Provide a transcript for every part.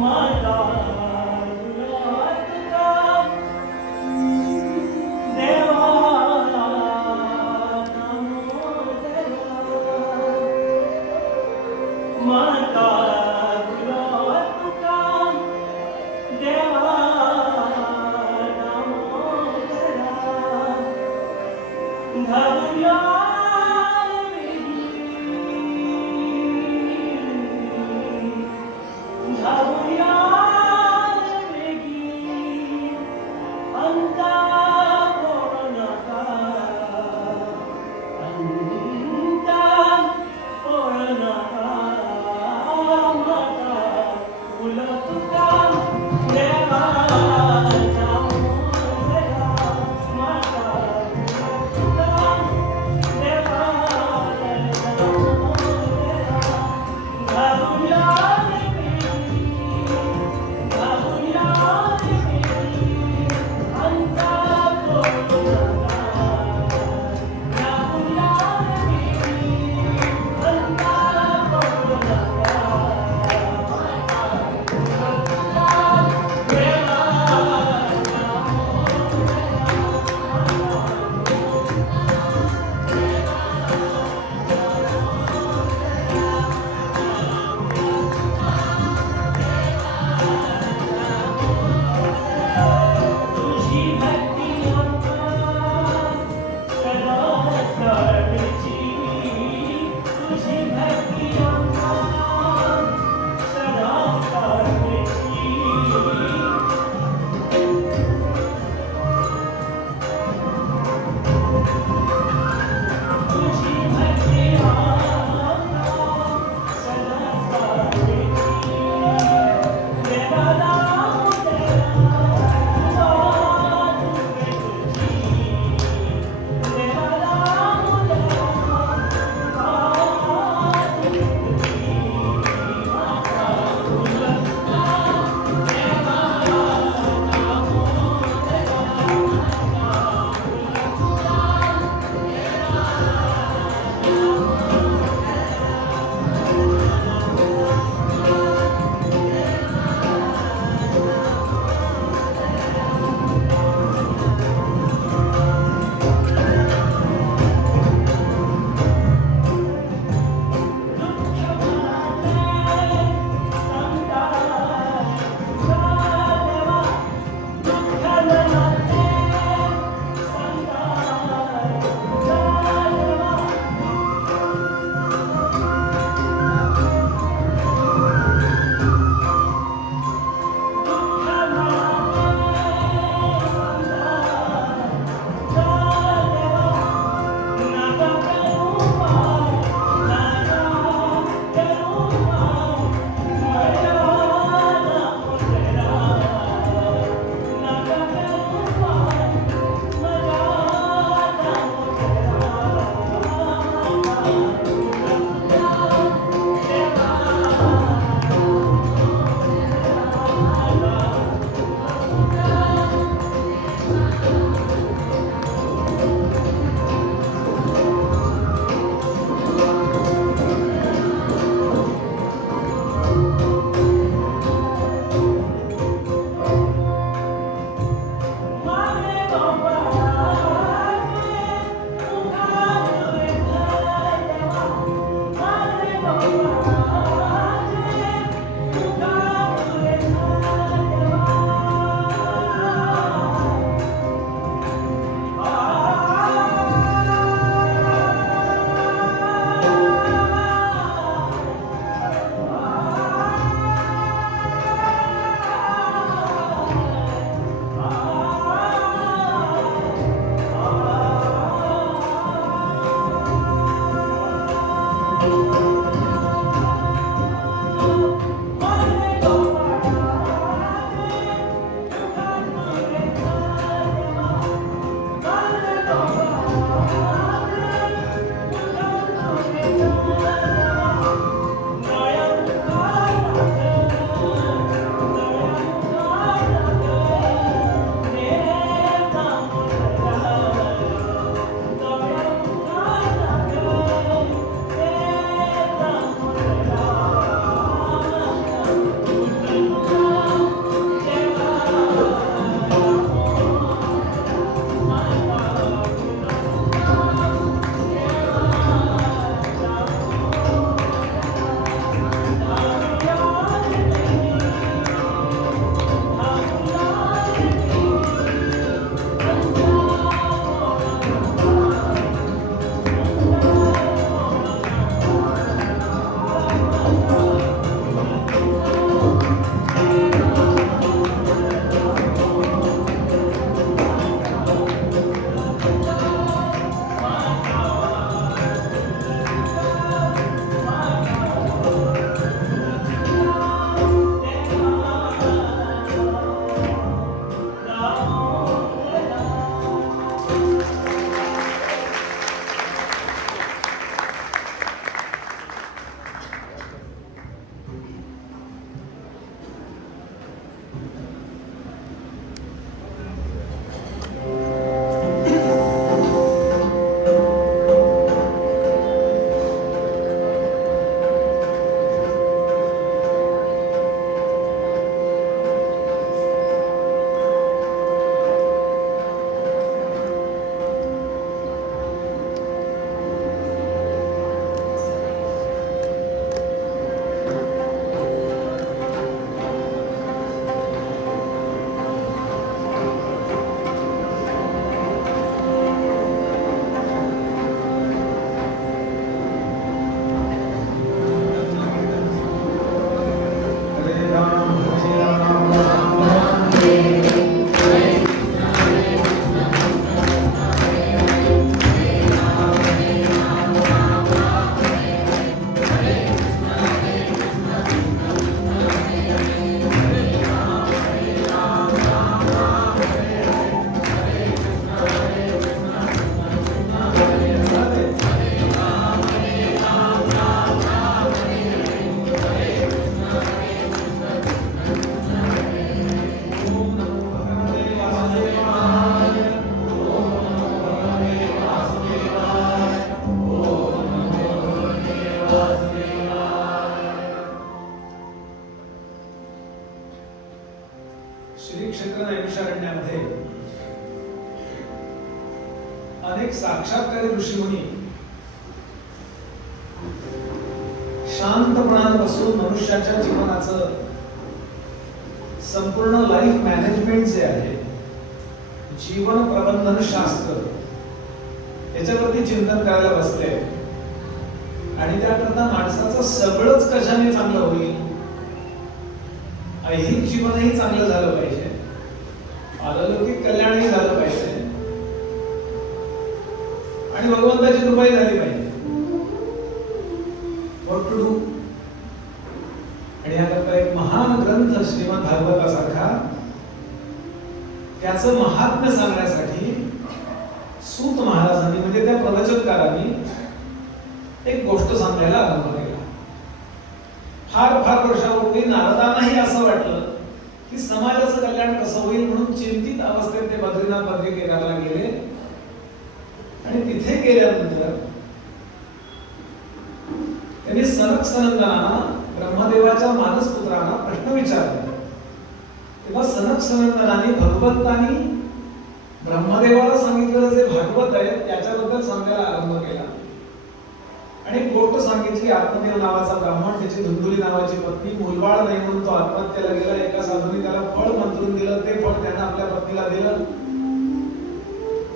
माता तुला देवा नमो माता तुला देवा नमो धरुया श्री क्षेत्र नैमिषारण्यामध्ये अनेक साक्षात्कारी ऋषीमुनी शांतपणाने बसून मनुष्याच्या जीवनाचं संपूर्ण लाईफ मॅनेजमेंट जे आहे, जीवन प्रबंधन शास्त्र, याच्यावरती चिंतन करायला बसले आणि त्याकरता माणसाचं सगळंच कशाने चांगलं होईल, ऐहिक जीवनही चांगलं झालं पाहिजे, पारलौकिक कल्याणही झालं पाहिजे आणि भगवंताची कृपाही झाली पाहिजे. What to do? आणि याकरता एक महान ग्रंथ श्रीमद भागवतासारखा, त्याचं महात्म्य सांगण्यासाठी सूत महाराजांनी म्हणजे त्या प्रवचनकारांनी एक गोष्ट सांगायला आरंभ केला. फार वर्षापूर्वी नारदांनाही असं वाटलं की समाजाचं कल्याण कसं होईल, म्हणून चिंतित अवस्थेत ते बद्रीनाथ बद्रिकेदारला गेले आणि तिथे गेल्यानंतर त्यांनी सनक सनंदनांना, ब्रह्मदेवाच्या मानसपुत्रांना प्रश्न विचारला. तेव्हा सनक सनंदनांनी भगवंतांनी ब्रह्मदेवाला सांगितलेलं जे भागवत आहे त्याच्याबद्दल सांगायला आरंभ केला आणि एक गोष्ट सांगितली. आत्मदेव नावाचा ब्राह्मण, त्याची धुंदुली नावाची पत्नी, मुलबाळ नाही म्हणून तो आत्महत्याला गेला. एका साधूने त्याला फळ मंत्रून दिलं, ते फळ त्यानं आपल्या पत्नीला दिलं.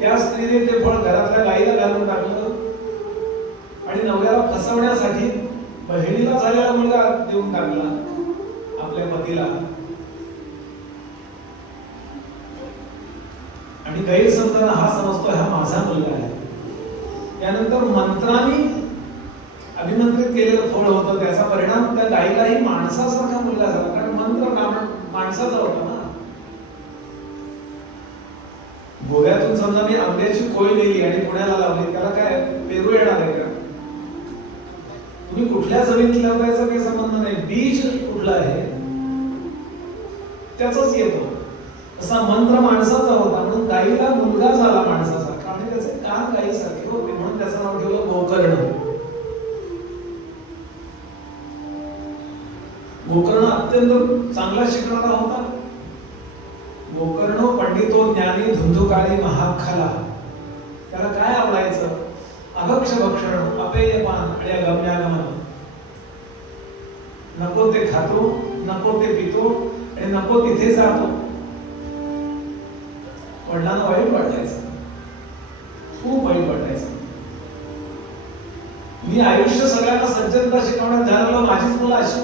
त्या स्त्रीने ते फळ घरातल्या गाईला घालून टाकलं आणि नवऱ्याला फसवण्यासाठी बहिणीला झालेला मुलगा देऊन टाकला आपल्या पतीला. आणि गैरसमजानं हा समजतो हा माझा मुलगा आहे. त्यानंतर मंत्रांनी अभिमंत्रित केलेलं फळ होतं, त्याचा परिणाम त्या गाईलाही माणसासारखा मुलगा झाला, कारण मंत्र माणसाचा होता ना. गोव्यातून समजा मी आंब्याची कोय नेली आणि पुण्याला लावली, त्याला काय पेरू येणार आहे का? तुम्ही कुठल्या जमिनीत लावण्याचा काही संबंध नाही, बीज कुठलं आहे त्याचाच येतो. तसा मंत्र माणसाचा होता म्हणून गाईला मुलगा झाला माणसासारखा आणि त्याचे कान गाईसारखे होते, म्हणून त्याचं नाव ठेवलं गोकर्ण. गोकर्ण अत्यंत चांगला शिकणारा होता. गोकर्ण पंडितो ज्ञानी धुंधुकारी महाखाला. त्याला काय आवडायचं? अभक्ष भक्षण, अपेयपान आणि अगम्यागमन. नको ते खातो, नको ते पितो आणि नको तिथे जातो. वडिलांना वाईट वाटायचं, खूप वाईट वाटायचं. मी आयुष्य सगळ्यांना सज्जनता शिकवण्यात झालेलो, माझीच मुलं अशी.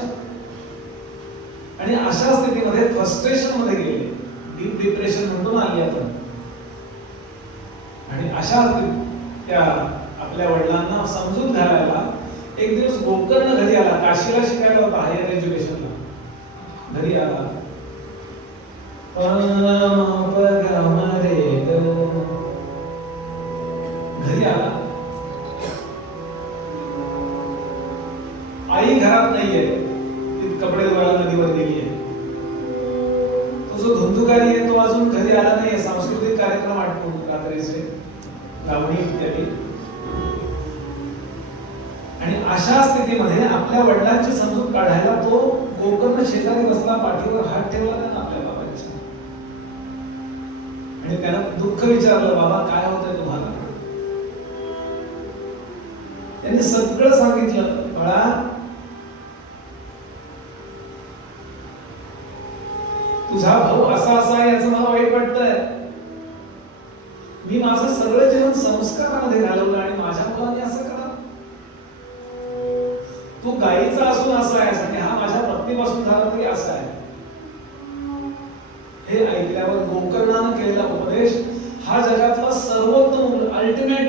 आणि अशा स्थितीमध्ये फ्रस्ट्रेशन मध्ये गेले, डीप डिप्रेशन म्हणून आली आपण. आणि अशा त्या आपल्या वडिलांना समजून घालायला एक दिवस गोकर्ण घरी आला. काशीला शिकायला होता, हायर एज्युकेशनला घरी आला. घरी आला, आई घरात नाहीये, ती कपडे धुवायला नदीवर गेली आहे. तो जो धुंदुकारी आहे तो अजून घरी आला नाहीये. सांस्कृतिक कार्यक्रम आटपून रात्रीचे, लावणी इत्यादी. आणि अशा स्थितीमध्ये आपल्या वडिलांची समजूत काढायला तो गोकर्ण शेजारी बसला, पाठीवर हात ठेवला त्यानं आपल्या बाबांच्या आणि त्यानं दुःख विचारलं, बाबा काय होतंय तुम्हाला? त्यांनी सगळं सांगितलं. बाळा, तुझा भाऊ असा असा, याचं मला वाईट वाटतंय. मी माझं सगळं जीवन संस्कारामध्ये घालवलं आणि माझ्या मुलाने असं करा. तू गाईचा असून असा आहेस आणि हा माझ्या पत्नीपासून झाला तरी असा आहे. हे ऐकल्यावर गोकर्णानं केलेला उपदेश हा जगातला सर्वोत्तम अल्टिमेट,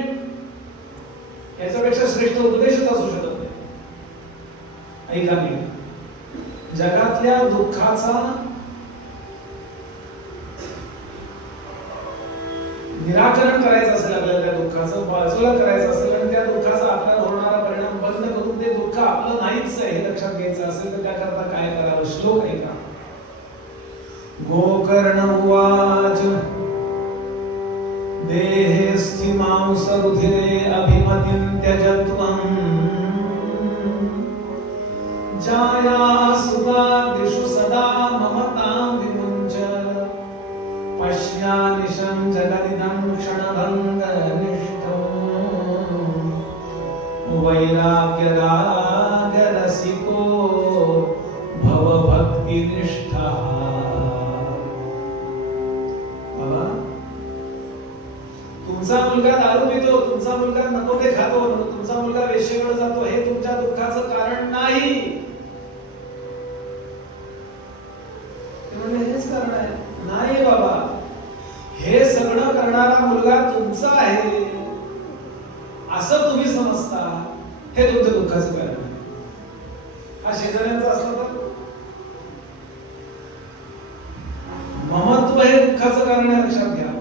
याच्यापेक्षा श्रेष्ठ उपदेशच असू शकत नाही. ऐका मी, जगातल्या दुःखाचा निराकरण करायचं असेल, आपल्याला त्या दुःखाचं बाजूला करायचं असेल आणि त्या दुःखाचा आपल्याला होणारा परिणाम बंद करून ते दुःख आपलं नाहीच आहे हे लक्षात घ्यायचं असेल तर त्याकरता काय करावं? श्लोक ऐका. गोकर्ण उवाच देहेस्थि मांस रुधिरे अभिमतिं त्यजत्वं जाया सुवादिषु सदा ममतां विमुञ्च पश्यानिशं जगदिदं क्षणभङ्गनिष्ठं वैराग्यरागरसिको भवभक्तिनिष्ठः. तुमचा मुलगा दारू पितो, तुमचा मुलगा नको ते खातो, तुमचा मुलगा वेश्येकडे जातो, हे तुमच्या दुःखाचं कारण नाही. हेच कारण आहे? नाही बाबा, हे सगळं करणारा मुलगा तुमचा आहे असं तुम्ही समजता, हे तुमच्या दुःखाचं कारण आहे. हा शेजाऱ्यांचा असला तर ममत्व हे दुःखाचं कारण आहे, लक्षात घ्या.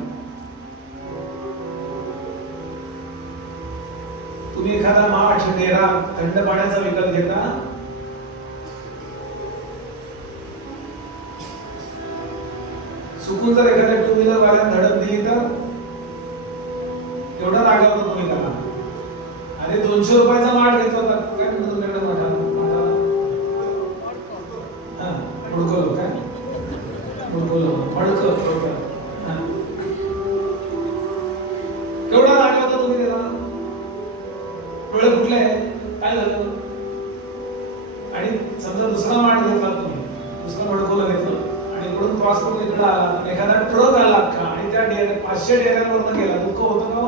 तुम्ही एखादा माठ, डेरा, थंड पाण्याचा विकत घेता, चुकून जर एखाद्या टू व्हीलर वाल्याने धडक दिली तर एवढा रागावतो तुम्ही त्याला. अरे 200 रुपयाचा माठ घेतला होता, काय म्हणतो तुमच्याकडे माठाला? मुडकलो काय? मुडकलो, मडकं. केवढा रागावतो तुम्ही त्याला? डोळे फुटले, काय झालं? आणि समजा दुसरा माठ घेतला तुम्ही, दुसरा मडकोला घेतलं आणि इकडून क्रॉस करून इकडे आला, एखादा ट्रक आला अख्खा आणि त्या 500 डेऱ्यांवरनं गेला, दुःख होतं का?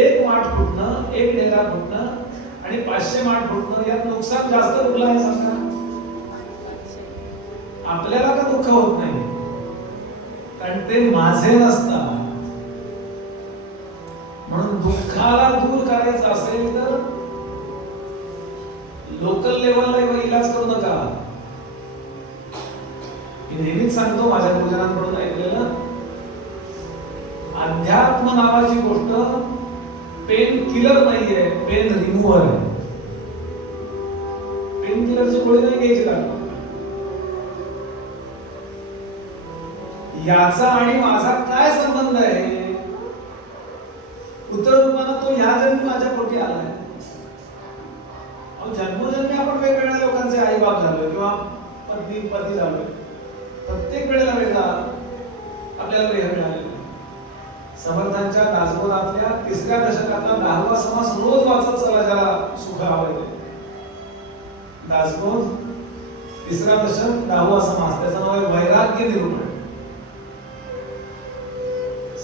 एक माठ फुटणं, एक डेरा फुटणं आणि 500 माठ फुटणं, यात नुकसान जास्त कुठलं आहे सांगा? आपल्याला का दुःख होत नाही? कारण ते माझे नसतात. म्हणून दुःखाला दूर करायचं असेल तर लोकल लेवलला इलाज करू नका. मी नेहमीच सांगतो, माझ्या गुरुजनांकडून ऐकलेलं, अध्यात्म नावाची गोष्ट पेन किलर नाहीये, पेन रिमूव्हर आहे. पेन किलरची गोळी नाही घ्यायची का? याचा आणि माझा काय संबंध आहे? उत्तर रूपाने तो ह्या जन्मी माझ्या पोटी आलाय. जन्मोजन्मी आपण वेगवेगळ्या लोकांचे आई बाप झालोय किंवा पत्नी पती झालोय. प्रत्येक वेळेला वेगळा आपल्याला वेळ मिळालेला. समर्थांच्या दासबोधातल्या 3ऱ्या दशकातला 10वा समास रोज वाचत चला, ज्याला सुख हवंय. दासबोध 3रा दशक 10वा समास, त्याचं नाव आहे वैराग्य निरूपण.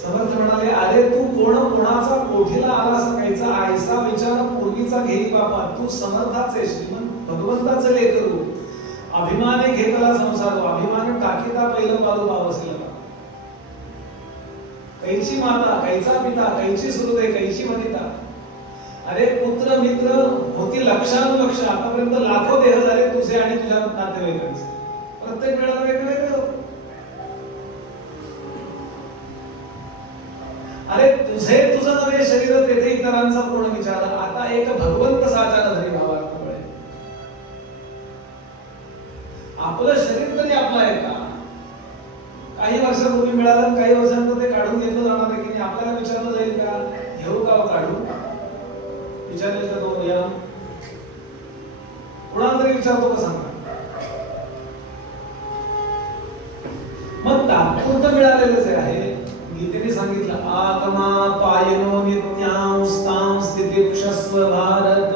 समर्थ म्हणाले, अरे तू कोणाचा कोठीला आला सकाळीचा, आईचा विचार पूर्वीचा घेई बाबा. तू समर्थाचे श्रीमंत भगवंताचे लेकरू, अभिमाने घेतला संसार, अभिमान टाकीता पहिलं बालू बावसेला. कैची माता, कैचा पिता, कैची सुहृदे, कैची वनिता. अरे पुत्र मित्र होती लक्षानुलक्ष, आतापर्यंत लाखो देह झाले तुझे आणि तुझ्या नातेवाईकांचे. प्रत्येक वेळेला वेगवेगळं. अरे तुझं नवे शरीर, तेथे इतरांचा पूर्ण विचार. आता एक भगवंत साचार धरी भावार्थ. आपलं शरीर तरी आपलं आहे का? काही वर्षापूर्वी मिळालं, काही वर्षांनंतर ते काढून घेतलं जाणार आहे की नाही? आपल्याला विचारलं जाईल का, घेऊ का काढू? विचारेल का तो? या कुणाला तरी विचारतो का सांगा? मग तात्पुरतं मिळालेलंच आहे. गीतेने सांगितलं, आगमा पायनो नित्यां स्तां स्थितिक्षस्व भारत.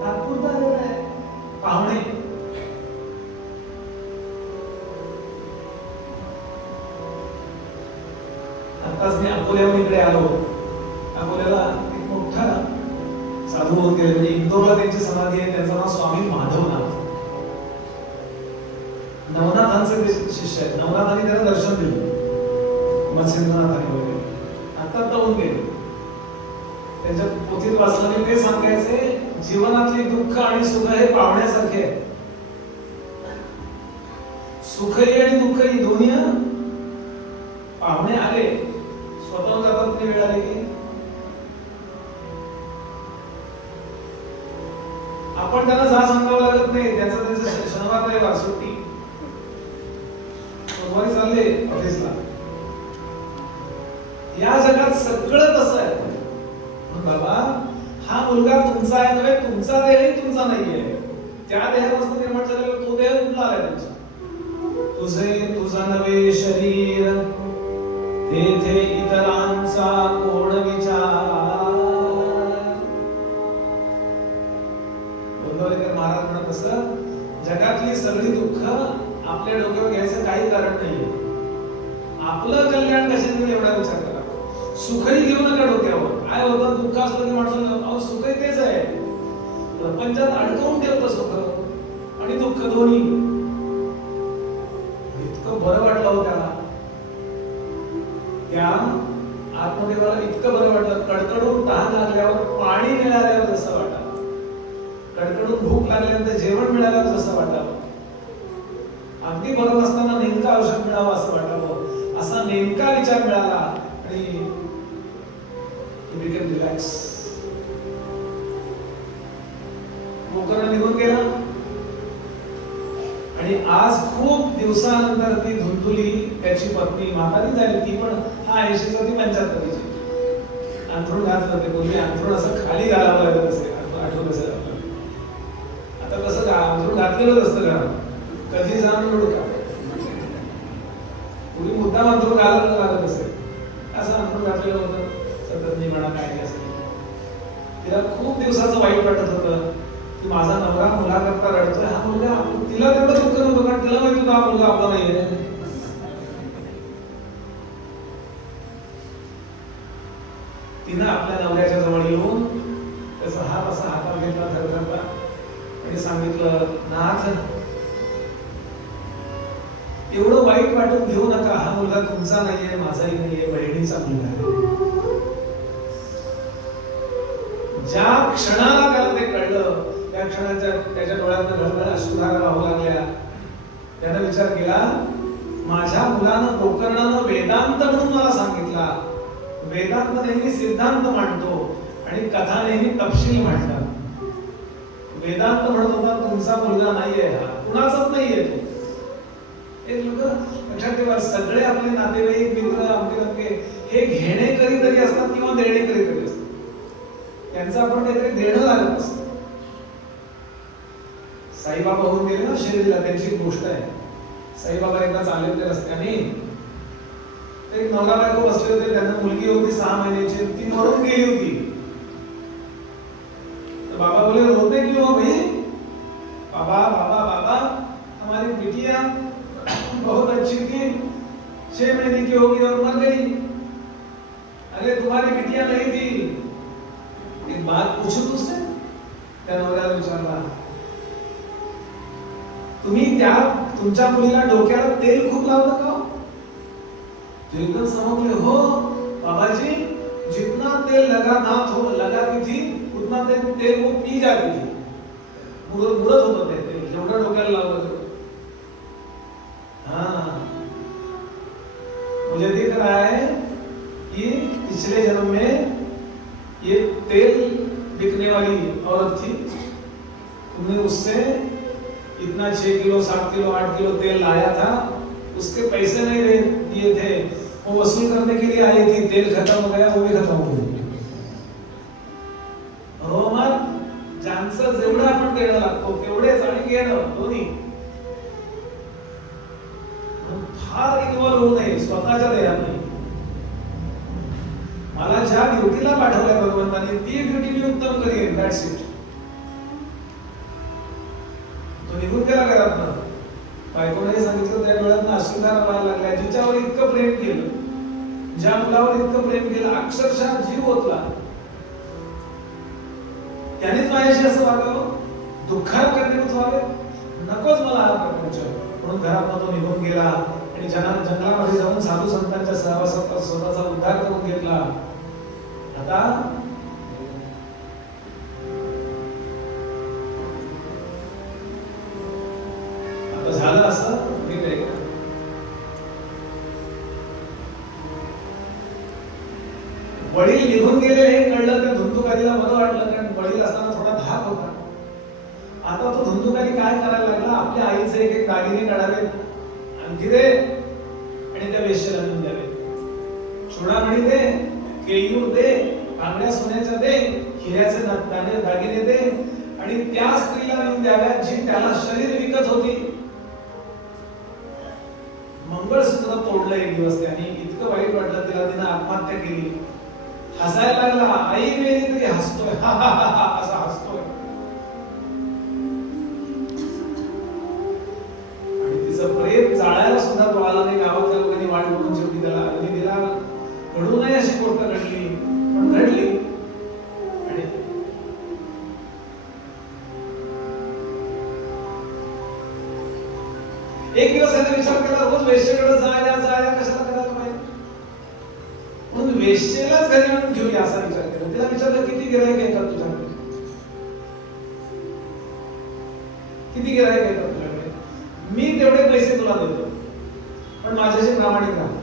तात्पुरतं आलेलं आहे. पाहुणे आताच मी अकोल्याहून इकडे आलो. अकोल्याला एक मोठा साधू होऊन गेले, म्हणजे इंदोरला त्यांची समाधी आहे, त्यांचं नाव स्वामी माधवनाथ. आहेत. नवनाथांनी त्याला दर्शन दिलं, मत्स्येंद्रनाथांनी वगैरे. आता होऊन गेले. त्याच्या पोथीत वाचलं मी ते सांगायचे, जीवनातली दुःख आणि सुख हे पाहुण्यासारखे आहे. सुखही आणि दुःखही दोन्ही पाहुणे आले, स्वतः जातात ते वेळ आले की आपण त्यांना जा सांगावं लागत नाही. त्यांचं शनिवार रविवार सुट्टी, सोमवारी चालले ऑफिसला. या जगात सगळं तसं आहे. बाबा हा मुलगा तुमचा आहे नव्हे, तुमचा देहही तुमचा नाहीये. त्या देहापासून निर्माण झालेला तो देह कुठला आलाय तुमचा? तुझा नवे शरीर तेथे इतरांचा कोण विचार. गोंदवलेकर महाराज म्हणत असत, जगातली सगळी दुःख आपल्या डोक्यावर घ्यायचं काही कारण नाहीये. आपलं कल्याण कशाने एवढा विचार करा. सुखही घेऊ नका डोक्यावर. काय होतं, दुःख असलं की माणसाला सुखही तेच आहे. प्रपंचात अडकवून ठेवतं सुख आणि दुःख दोन्ही. इतकं बरं वाटलं हो त्याला, त्या आत्मदेवाला इतकं बरं वाटलं. कडकडून तहान लागल्यावर पाणी मिळाल्यावर जसं वाटावं, कडकडून भूक लागल्यानंतर जेवण मिळाल्यावर जसं वाटावं, अगदी बरं नसताना नेमकं औषध मिळावं असं वाटावं, असा नेमका विचार मिळाला आणि he became relax. गोकर्ण निघून गेला आणि आज खूप दिवसानंतर ती धुंदुली त्याची पत्नी म्हातारी झाली. ती पण 80 ची 75 ची. अंथरूण घातलं ते बोलली, अंथरूण असं खाली घालावं लागत असेल, आठवलं असेल आपल्याला. आता कसं अंथरूण घातलेलंच असतं घरात, कधी जाऊन मिळू का पूर्वी मुद्दाम अंथरूण घालायला लागत असेल, असं अंथरूण घातलेलं होतं. सतत म्हणा काय असेल. तिला खूप दिवसाचं वाईट वाटत होतं की माझा नवरा मुलाकरता रडतोय. हा मुलगा, तिला तेवढं दुःख नव्हतं कारण तिला माहिती होतं हा मुलगा आपला नाहीये. तिनं आपल्या नवऱ्याच्या जवळ येऊन त्याचा हात असा हातात घेतला धरधरला आणि सांगितलं, नाथ एवढं वाईट वाटून घेऊ नका. हा मुलगा तुमचा नाहीये, माझाही नाहीये, बहिणीचा मुलगा आहे. ज्या क्षणाला त्याला ते कळलं त्या क्षणाच्या त्याच्या डोळ्यातून घळघळ अश्रुधारा वाहू लागल्या. त्यानं विचार केला, माझ्या मुलानं गोकर्णानं वेदांत म्हणून मला सांगितला. वेदांत नेहमी सिद्धांत मांडतो आणि कथा नेहमी तपशील मांडतात. वेदांत म्हणत होता तुमचा मुलगा नाहीये, हा कुणाचाच नाहीये तो. एक लोक लक्षात ठेवा, सगळे आपले नातेवाईक मित्र आमके हे घेणे कधीतरी असतात किंवा देणे कधीतरी असतात. त्यांचं आपण काहीतरी देणं लागत असतं. साईबाबा होऊन गेले ना शिर्डीला, त्यांची गोष्ट आहे. साईबाबा एकदा चालले होते रस्त्याने, एक नवरा बायको बसले होते. त्यांना मुलगी होती 6 महिन्याची, ती मरून गेली होती. तो बाबा बोले, रोते क्यों हो भाई? बाबा बाबा बाबा हमारी बिटिया बहुत अच्छी थी, 6 महीने की होगी और मर गई. अरे तुम्हारी बिटिया नहीं थी. एक बात पूछू तुझसे, त्या नवऱ्याला विचारला, तुम्ही त्या तुमच्या मुलीला डोक्याला तेल खूप लावलं का? तो एकदम समजले, हो बाबाजी, जितना तेल लगाती थी उतना तेल वो पी जाती थी. मुरत होतं ते तेल जेवढं डोक्याला लावलं. हाँ, मुझे दिख रहा है कि पिछले जन्म में ये तेल बिकने वाली औरत थी, तुमने उससे इतना 6 किलो 7 किलो 8 किलो तेल लाया था, उसके पैसे नहीं दिए थे, वो वसूल करने के लिए आई थी. तेल खत्म हो गया, वो भी खत्म हो गया. हो मग ज्यांचं जेवढं आपण देणं लागतो तेवढेच आणि घेणं दोन्ही. फार इन्व्हॉल्व होऊ नये स्वतःच्या देहात. मला ज्या ड्युटीला पाठवल्या भगवंताने ती ड्युटी मी उत्तम करेन, दॅट्स इट. तो निघून गेला घरातनं. बायकोने सांगितलं, त्या डोळ्यातनं अश्रुधारा व्हायला लागल्या. जिच्यावर इतकं प्रेम केलं, ज्या मुलावर इतकं प्रेम केलं, अक्षरशः जीव ओतला, त्यानेच माझ्याशी असं वागावं, दुःखाला कारणीभूत व्हावे, नकोच मला हा प्रपंच. म्हणून घरातनं तो निघून गेला आणि आणि जंगलामध्ये जाऊन साधू संतांच्या सहवासात स्वतःचा उद्धार करून घेतला. आता झालं असं ठीक आहे का? वडील निघून गेले हे कळलं त्या धुंदुकारीला बरं वाटलं, कारण वडील असताना थोडा धाक होता. आता तो धुंदुकारी काय करायला लागला, आपल्या आईचे एक एक दागिने काढावे आणखी दे आणि त्या वेश्येला नेऊन द्यावे. चुडामणी दे, केयूर दे, तांबड्या सोन्याच्या दे, हिऱ्याचे दागिने दे आणि त्या स्त्रीला नेऊन द्याव्या जी त्याला शरीर विकत होती. मंगळसूत्र तोडलं एक दिवस त्याने, इतकं वाईट वाटलं तिला, तिने आत्महत्या केली. हसायला लागला, आई मेली तरी हसतोय असा हसतोय. आणि तिचं प्रेम जाळायला सुद्धा तो आला नाही. गावातल्या लोकांनी वाट बघून शेवटी त्याला अग्नी दिला. घडू नये अशी गोष्ट घडली, पण घडली. आणि एक दिवस त्याने विचार केला, रोज वेश्येकडे जाया कशाला करायला पाहिजे, म्हणून वेश्येलाच घरी आणून घेऊया असा विचार केला. तिला विचारलं, किती गिराईक येतात तुझ्याकडे, किती गिराईक येतात तुझ्याकडे, मी तेवढे पैसे तुला देतो, पण माझ्याशी प्रामाणिक राहा.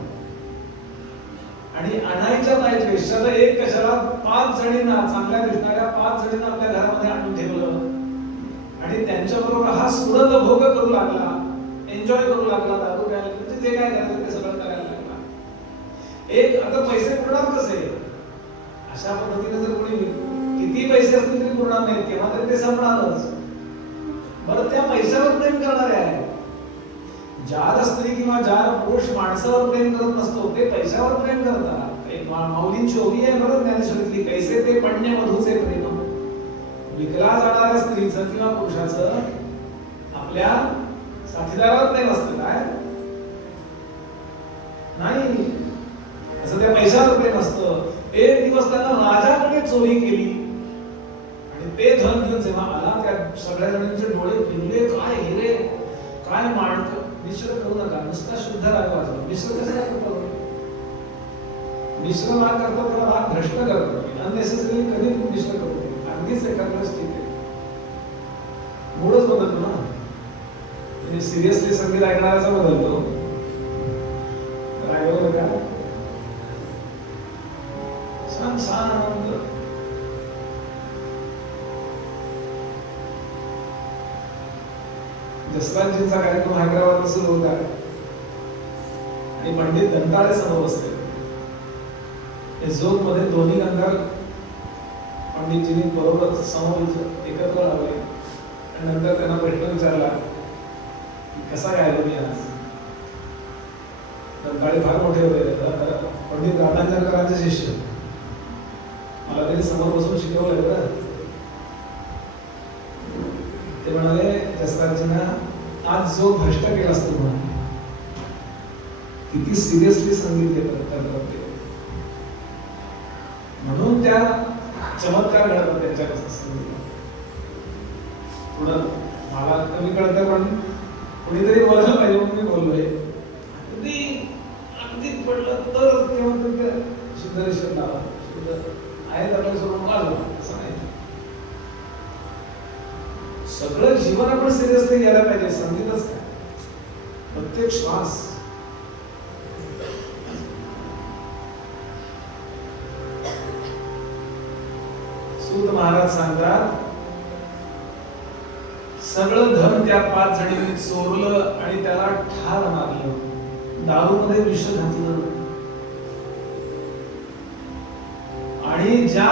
आणि आणायच्या नाहीत वेश्याला, एक कशाला 5 जणींना, चांगल्या दिसणाऱ्या 5 जणींना आपल्या घरामध्ये आणून ठेवलं आणि त्यांच्या बरोबर हा सुरत भोग करू लागला, एन्जॉय करू लागला, दारू प्यायला, म्हणजे जे काय करायचं ते सगळं करायला लागला. एक आता पैसे पुरणार कसे, अशा पद्धतीने जर कोणी किती पैसे असतील तरी पुरणार नाहीत, केव्हा तरी ते संपणारच. बरं, त्या पैशावर प्रेम करणारे आहे. ज्याला स्त्री किंवा ज्या पुरुष माणसावर प्रेम करत नसतो ते पैशावर प्रेम करतात. एक माऊलींची ओवी आहे बरं ज्ञानेश्वरीतली, कैसे ते पडणे मधुचे प्रेम. विकला जाणाऱ्या स्त्रीचं किंवा पुरुषाचं आपल्या साथीदारावर प्रेम असतं काय नाही, असं त्या पैशावर प्रेम असतं. एक दिवस त्यानं राजाकडे चोरी केली आणि ते धन घेऊन जेव्हा आला, त्या सगळ्या जणांचे डोळे फिरले, काय हिरे, काय माणक. मिश्र करू नका, नुसता शुद्ध राग वाजवा. मिश्र कसं काय करतो, मिश्र राग करतो त्याला राग भ्रष्ट करतो. अननेसेसरी कधी मिश्र करतो, अगदीच एखाद्याच ठीक आहे, मूडच बदलतो ना. म्हणजे सिरियसली संगीत ऐकणाऱ्याचा बदलतो, रागवलं का शांत शांत. जसराजजींचा कार्यक्रम हैदराबाद सुरू होता आणि पंडित दंताळे समोर बसले. झोप मध्ये दोन्ही गंधार पंडितजींनी बरोबर समोर एकत्र लावले आणि नंतर त्यांना प्रश्न विचारला, कसा गायला मी आज. दंताळे फार मोठे होते, पंडित राधांजनकरांचे शिष्य, मला त्यांनी समोर बसून शिकवलंय बरं. ते म्हणाले, जसराजींना आज जो भ्रष्ट केला असतो म्हणाले, किती सिरियसली संगीत घेतात ते, म्हणून त्या चमत्कार घडतात त्यांच्या संगीतात. थोडं मला कमी कळतं, पण कुणीतरी बोलायला पाहिजे म्हणून मी बोललोय. अगदी पडलं तर तेव्हा शुद्धरेश्वर लावा, शुद्ध आहेत आपल्या सोडून वाजवा, असं नाही. सगळं जीवन आपण सिरियसली घ्यायला पाहिजे. संगीतच काय, प्रत्येक श्वास. सूत महाराज सांगतात, सगळं धन त्या 5 जणींनी चोरलं आणि त्याला ठार मारलं, दारूमध्ये विष घातलं. आणि ज्या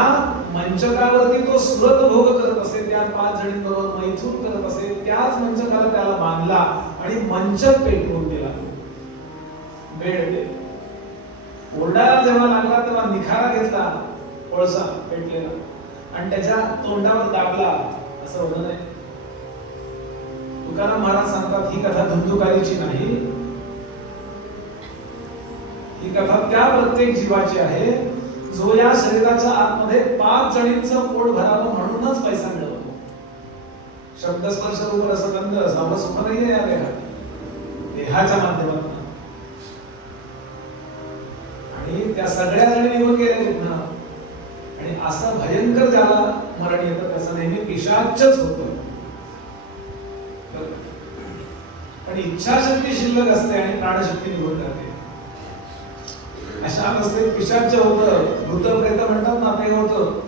मंचकावरती तो सुरत भोग करत असे, त्या 5 जणींबरोबर मैथून करत असे, त्याच मंचकाला त्याला बांधला आणि मंचक पेटवून दिला. बेड दे. ओरडायला जेव्हा लागला तेव्हा निखारा घेतला, कोळसा पेटलेला, आणि त्याच्या तोंडावर दाबला. असं होतं नाही. तुकाराम महाराज सांगतात, ही कथा धुंदुकारीची नाही, ही कथा त्या प्रत्येक जीवाची आहे जो या शरीराच्या आतमध्ये 5 जणींचं पोट भरावं म्हणूनच पैसा मिळवतो. शब्द स्पर्श रूप रसगंध सावं सुख नाहीये या देहाच्या माध्यमातून. त्या सगळ्या जणी निघून गेल्या तिथनं. आणि असं भयंकर ज्याला मरण येतं त्याचं नेहमी पिशाचच होतं. पण इच्छाशक्ती शिल्लक असते आणि प्राणशक्ती निघून जाते. अशा अवस्थेत पिशाच होतं. भूत प्रेत म्हणतात ना ते होतं.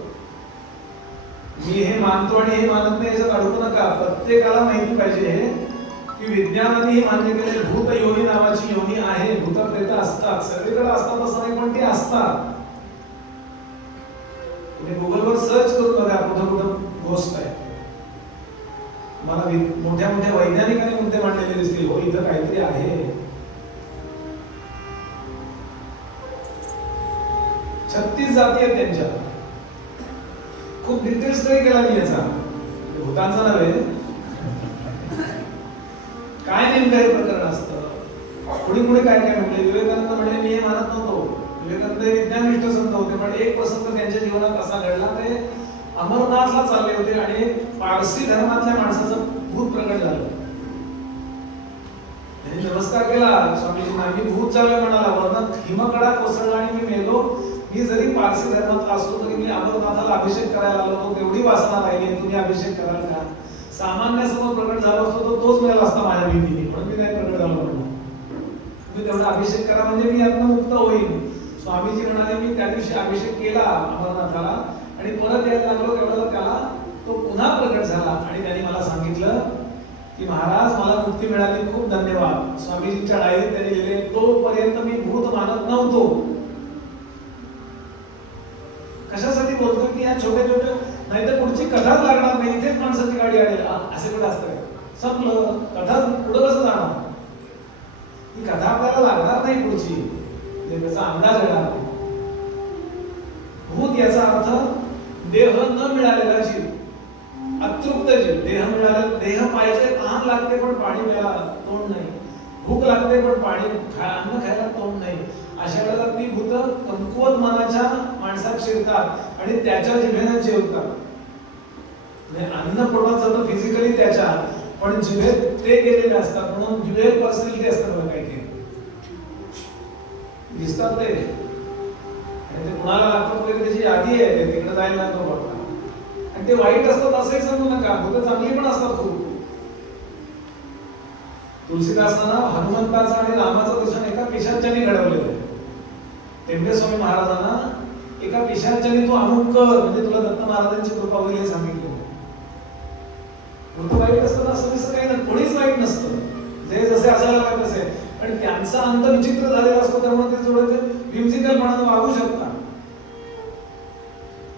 मी हे मानतो आणि हे मानत नाही याच्यात अडकू नका. प्रत्येकाला माहिती पाहिजे हे की विज्ञानानेही मान्य केले भूत योनी नावाची योनी आहे. भूत प्रेत असतात, सगळीकडे असतात असं नाही पण ते असतात. तुम्ही गुगलवर सर्च करून बघा कुठं कुठं गोष्ट आहे. मला मोठ्या मोठ्या वैज्ञानिकांनी मुद्दे मांडलेले दिसतील. हो इथं काहीतरी आहे. 36 जाती आहेत त्यांच्या. खूप डिटेल स्टडी केला मी याचा, भूतांचा नव्हे. काय नेमकं हे प्रकरण असतं. पुढे पुढे काय काय म्हटले. विवेकानंद म्हणले मी हे मानत नव्हतो. विवेकानंद विज्ञाननिष्ठ संत होते पण एक प्रसंग त्यांच्या जीवनात असा घडला. ते अमरनाथला चालले होते आणि पारसी धर्मातल्या माणसाचं भूत प्रकट झालं. त्यांनी नमस्कार केला स्वामीजींना. मी भूत चाललोय म्हणाला. वरनं हिमकडा कोसळला आणि मी मेलो. मी जरी पारसी धर्मातला असलो तरी मी अमरनाथाला अभिषेक करायला आलो होतो. तेवढी वासना राहिली. तुम्ही अभिषेक कराल का. सामान्यासमोर प्रकट झालो असतो तो तोच मिळाला असता माझ्या भीतीने. पण मी नाही प्रकट झालो म्हणून. तुम्ही तेवढा अभिषेक करा म्हणजे मी यातनं मुक्त होईल. स्वामीजी म्हणाले मी त्या दिवशी अभिषेक केला अमरनाथाला आणि परत यायला लागलो तेवढा त्याला तो पुन्हा प्रकट झाला. आणि त्यांनी मला सांगितलं की महाराज मला मुक्ती मिळाली, खूप धन्यवाद. स्वामीजींच्या डायरीत त्यांनी लिहिले तोपर्यंत मी भूत मानत नव्हतो. कशासाठी बोलतो की या छोट्या छोट्या नाही तर पुढची कथाच लागणार नाही. इथेच माणसाची गाडी आली असे कुठे असतं. संपलं. कथा पुढे कसं जाणार. ही कथा आपल्याला लागणार नाही पुढची. त्याचा अंदाज येणार. भूत याचा अर्थ देह न मिळालेला जीव, अतृप्त जीव. देह मिळाला, देह पाहिजे, तहान लागते पण पाणी प्यायला तोंड नाही, भूक लागते पण पाणी अन्न खायला तोंड नाही. अशा वेळेला ती भूत कमकुवत मनाच्या माणसात शिरतात आणि त्याच्या जिभेनं जेवतात. म्हणजे अन्न पोटात जातं फिजिकली त्याच्या, पण जिभेत ते गेलेले असतात. म्हणून जिभेत पर्सनॅलिटी असतात बघा काही काही दिसतात ते. आणि ते कुणाला लागतात वगैरे त्याची यादी आहे. ते तिकडे जायला नको बघा. आणि ते वाईट असतात असंही सांगू नका. भूत चांगली पण असतात खूप. तुलसीदासांना हनुमंताचं आणि रामाचं दर्शन एका पिशाच्याने घडवलेलं. टेंबे स्वामी महाराजांना एका पिशाच्याने तू अमुक कर म्हणजे तुला दत्त महाराजांची कृपा होईल हे सांगितलं. भूत वाईट असतात असं दिसतं काही नाही. कोणीच वाईट नसतं. जे जसे असायला पाहिजे तसे. पण त्यांचा अंत विचित्र झालेला असतो त्यामुळे ते थोडं म्युझिकलपणाने वागू शकतात.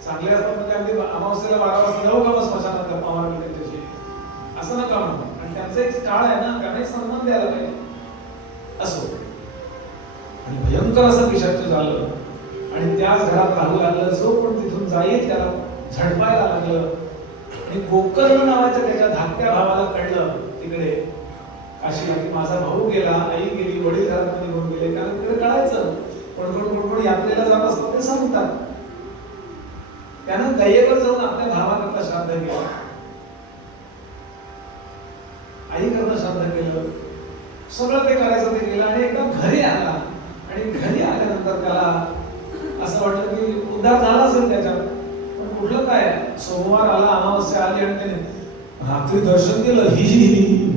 चांगले असतात म्हणजे अगदी अमावस्येला 12 वाजता जाऊ का स्मशानात गप्पा मारले त्यांच्याशी असं नका म्हणू. आणि त्यांचा एक काळ आहे ना, त्यांना एक सन्मान द्यायला पाहिजे. असो. आणि भयंकर असं पिशाच झालं आणि त्याच घरात राहू लागलं. जो पण तिथून जाईल त्याला झडपायला लागलं. आणि गोकर्ण नावाच्या त्याच्या धाकट्या भावाला कळलं तिकडे काशीला की माझा भाऊ गेला, आई गेली, वडील घरात निघून गेले. कारण तिकडे कळायचं कोण यात्रेला जात असतात ते सांगतात. त्यानं गयेवर जाऊन आपल्या भावाकरता श्राद्ध केलं, आई करता श्राद्ध केलं, सगळं ते करायचं ते केलं. आणि एकदा घरी आला आणि घरी आल्यानंतर त्याला असं वाटलं की उद्धार झाला असेल त्याच्यात. पण कुठलं काय, सोमवार आला, अमावस्या आली आणि त्याने रात्री दर्शन केलं. ही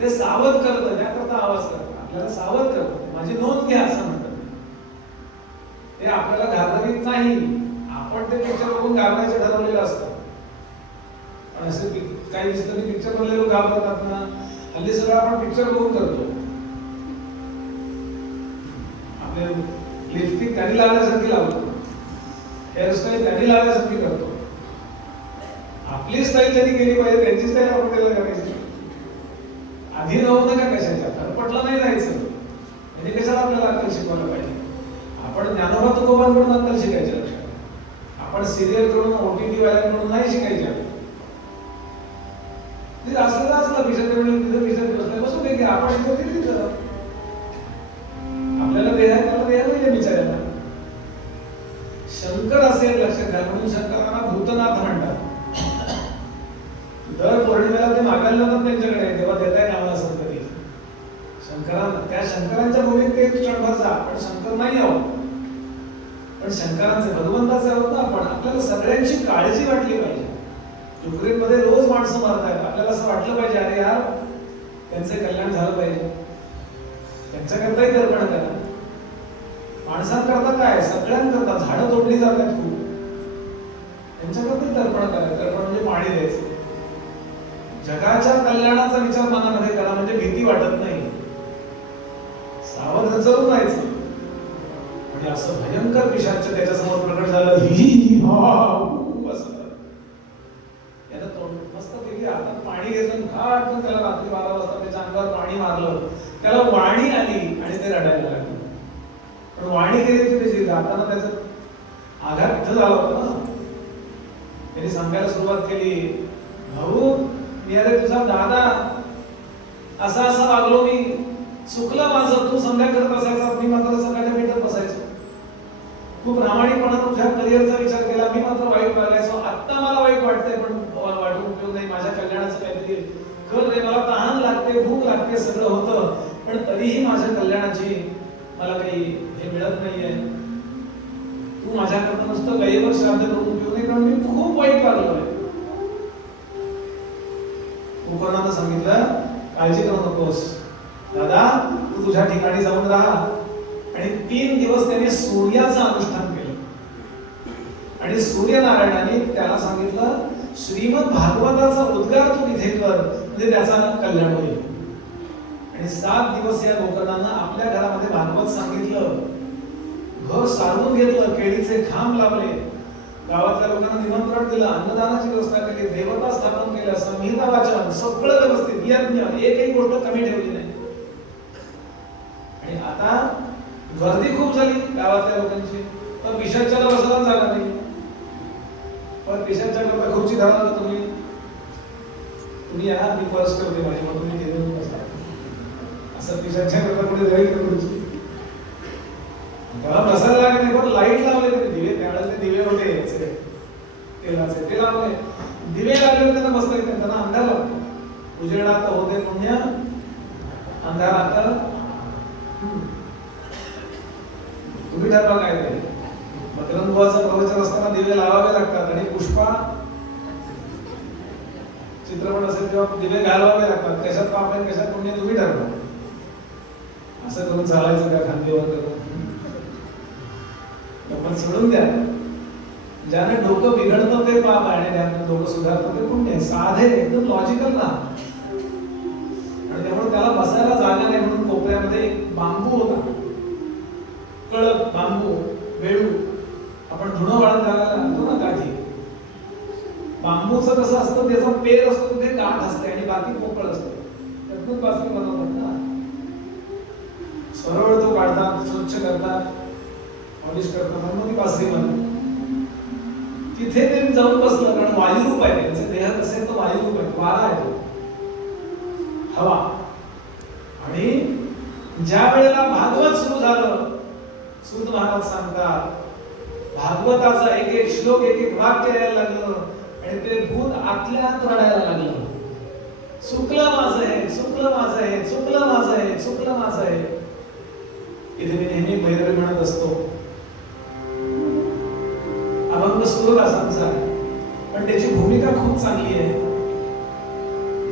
ते सावध करतं, त्याकरता आवाज करतं, आपल्याला सावध करतं. माझी नोंद घ्या असं म्हणतात. ते आपल्याला घाबरवीत नाही. आपण ते पिक्चर बघून घाबरायचं ठरवलेलं असतं. पण असे काही दिसतं की पिक्चर बनलेले लोक घाबरतात ना. हल्ली सगळं आपण पिक्चर बघून करतो. आपले लिपस्टिक त्यांनी लावण्यासाठी लावतो, हेअरस्टाईल त्यांनी लावण्यासाठी करतो. आपली स्टाईल त्यांनी केली पाहिजे, त्यांची स्टाईल आपण त्याला करायची. आधी राहू नका कशाच्या, धरपटला नाही जायचं. म्हणजे कशाला आपल्याला अक्कल शिकवायला पाहिजे. आपण ज्ञानोबा तुकोबांकडून अक्कल शिकायच्या. आपण सिरियल कडून, OTT वाल्यांकडून नाही शिकायच्या. असलं असलं पिशाच्या वेळी तिथं पिशाच बसलं बसून दे की आपण इथं तिथं. आपल्याला देह त्याला देह नाही बिचाऱ्याला. शंकर असेल लक्षात घ्या. म्हणून शंकरांना भूतनाथ म्हणतात. दर पौर्णिमेला ते मागायला जातात त्यांच्याकडे, तेव्हा देताय आम्हाला संतती. त्या शंकरांच्या भूमीत ते क्षणभर जा, पण शंकर नाही आहोत. पण शंकरांचे भगवंताचे आहोत ना आपण. आपल्याला सगळ्यांची काळजी वाटली पाहिजे. युक्रेनमध्ये रोज माणसं मरतायत. आपल्याला असं वाटलं पाहिजे, अरे यार त्यांचे कल्याण झालं पाहिजे. त्यांच्याकरताही तर्पण करा. माणसांकरता काय, सगळ्यांकरता. झाडं तोडली जातात खूप, त्यांच्याकरता तर्पण करा. तर्पण म्हणजे पाणी द्यायचं. जगाच्या कल्याणाचा विचार मनामध्ये करा, म्हणजे भीती वाटत नाही. सावध जरूर राहायचं. म्हणजे असं भयंकर पिशाच त्याच्यासमोर प्रकट झालं, ही असं याला तोंड मस्त पैकी हातात पाणी घेतलं, घाट त्याला रात्री 12 वाजता त्याच्या अंगावर पाणी मारलं. त्याला वाणी आली आणि ते रडायला लागलं. पण वाणी गेली होती त्याची, जाताना त्याचा आघात इथं झाला होता ना. त्यांनी सांगायला सुरुवात केली, भाऊ मी अरे तुझा दादा, असा असा वागलो मी, चुकलं माझं. तू संध्या करत असायचा, मी मात्र सकाळच्या पेटत बसायचो. तू प्रामाणिकपणा तुझ्या करिअरचा विचार केला, मी मात्र वाईट वागायचो. आत्ता मला वाईट वाटतंय, पण वाटून उपयोग नाही. माझ्या कल्याणाचं काहीतरी कर रे. मला तहान लागते, भूक लागते, सगळं होतं, पण तरीही माझ्या कल्याणाची मला काही हे मिळत नाहीये. तू माझ्याकडनं नुसतं गैर श्राद्ध करून उपयोग नाही, कारण मी खूप वाईट वागलोय. उपकरणानं सांगितलं, काळजी करू नकोस दादा, तू तुझ्या ठिकाणी जाऊन राहा. आणि 3 दिवस त्याने सूर्याचं अनुष्ठान केलं. आणि सूर्यनारायणाने त्याला सांगितलं, श्रीमद भागवताचा उद्गार तू तिथे कर, म्हणजे त्याचा कल्याण होईल. आणि 7 दिवस या गोकर्णानं आपल्या घरामध्ये भागवत सांगितलं. घर सारवून घेतलं, केळीचे खांब लावले, गावातल्या लोकांना निमंत्रण दिलं, अन्नदानाची व्यवस्था केली, देवता स्थापन केल्या, संहिता वाचन, सगळं व्यवस्थित, यज्ञ, एकही गोष्ट कमी ठेवली नाही. आणि आता गर्दी खूप झाली गावातल्या लोकांची, तर पिशाच्याला बसायला जागा नाही. पण पिशाच्या करता खुर्ची धरा ना तुम्ही या, मी पर्स करते माझी, मग तुम्ही घेऊन बसा. असं पिशाच्या करता कुठे जाईल का खुर्ची? त्याला बसायला लागत नाही. पण लाईट लावले तरी दिवे, त्यावेळेला ते दिवे होते तेलाचे, ते लावले. दिवे लागले त्यांना बसता येत नाही, त्यांना अंधार लागतो. उजेडात होते पुण्य, अंधारात तुम्ही ठरवा काय ते. मकरंदुआचं प्रवचन असताना दिवे लावावे लागतात. आणि पुष्पा चित्रपट असेल तेव्हा दिवे घालवावे लागतात. कशात पाप आहे कशात पुण्य तुम्ही ठरवा. असं करून चालायचं का खांदेवर करून? पण सोडून द्या. ज्याने डोकं बिघडतं ते पाप आहे, आणि ज्याने डोकं सुधारतं ते पुण्य. साधे एकदम लॉजिकल ना. आणि त्यामुळे त्याला बसायला जागा नाही म्हणून कोपऱ्यामध्ये एक बांबू होता, कळक बांबू, वेळू. आपण धुणं वाळत घालायला आणतो ना काठी. बांबूचं कसं असतं, त्याचा पेर असतो, तिथे गाठ असते आणि बाकी पोकळ असते. त्यातून बासरी बनवतात ना. सरळ तो काढतात, स्वच्छ करतात, पॉलिश करतात, मग ती बासरी बनते. तिथे ते जाऊन बसलं, कारण वायुरूप आहे त्यांचे. देह कसे तो वायुरूप आहे, वारा आहे तो, हवा. आणि ज्या वेळेला भागवत सुरू झालं, सूत महाराज सांगतात, भागवताचा एक एक श्लोक, एक एक वाक्य यायला लागलं, आणि ते भूत आतल्या आत रडायला लागलं. चुकलं माझं आहे, चुकलं माझं आहे, चुकलं माझं आहे, चुकलं माझं आहे. इथे मी नेहमी भैरवी म्हणत असतो, अभंग सुर असांचा, पण त्याची भूमिका खूप चांगली आहे.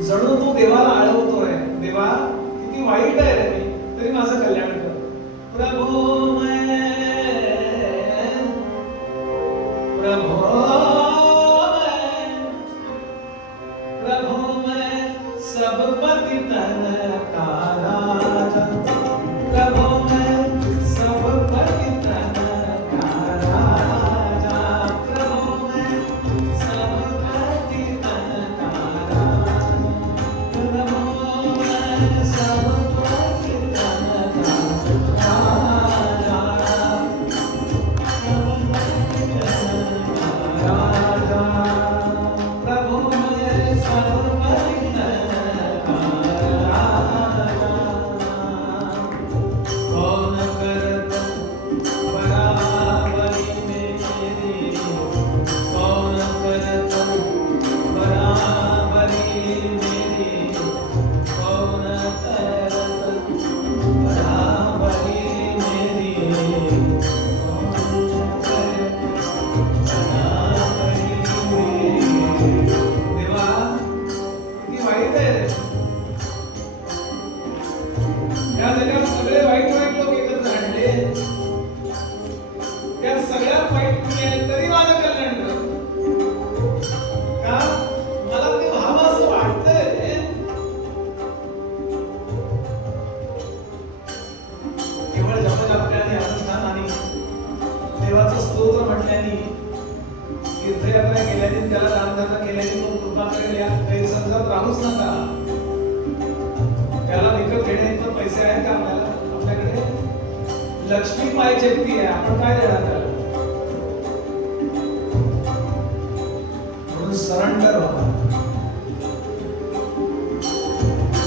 जणू तो देवाला आळवतोय, देवा किती वाईट आहे रे मी, तरी माझं कल्याण कर. प्रभो मैं सब पतितन का राजा, प्रभो मैं सब पतितन का राजा, प्रभो मैं सब पतितन का राजा, प्रभो मैं सब पतितन का राजा, प्रभो मैं सब पतितन का राजा, कौन कृपाकडे या गैरसमजात राहूच नका. त्याला विकत घेण्याचे पैसे आहेत का आपल्याला? आपल्याकडे लक्ष्मी पाय चेपती आहे, आपण काय देणार त्याला? म्हणून सरेंडर व्हा.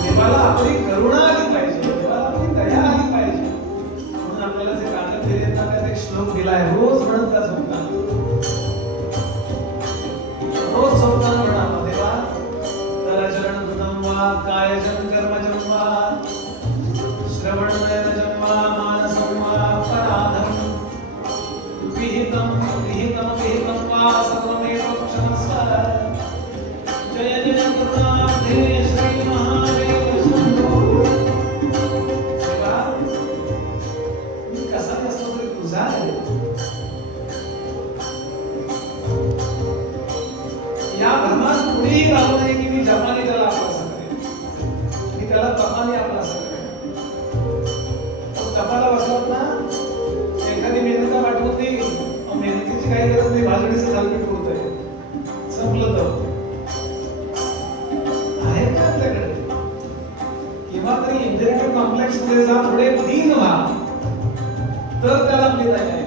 देवाला आपली करुणा आली पाहिजे, देवाला आपली दया आली पाहिजे. म्हणून आपल्याला जे कागद दिले त्यात एक श्लोक दिलाय, रोज म्हणत का झोपता, रोज झोपताना म्हणा देवा करचरण कृतं वा कायजं कर्मजं वा श्रवणनयनजं वा मानसं वा अपराधं विहितं वा सर्वमेव क्षमस्व. जय जय करुणाब्धे श्री महादेव शंभो. देवा मी कसा नसलो तरी तुझा आहे. या भ्रमात कुणीही राहू नये की मी जपानी त्याला आपला करेन, मी त्याला तपाने आपला करेन. तो तपाला बसलात ना, एखादी मेहनता पाठवून देईल, मेहनतीची काही गरज नाही, भाजणीचं थालपीठ पुरतंय, संपलं. तर आहे का आपल्याकडे? किंवा तरी इंटेलेक्च्युअल कॉम्प्लेक्स मध्ये जा, थोडे दीन व्हा, तर त्याला आपली दया येते.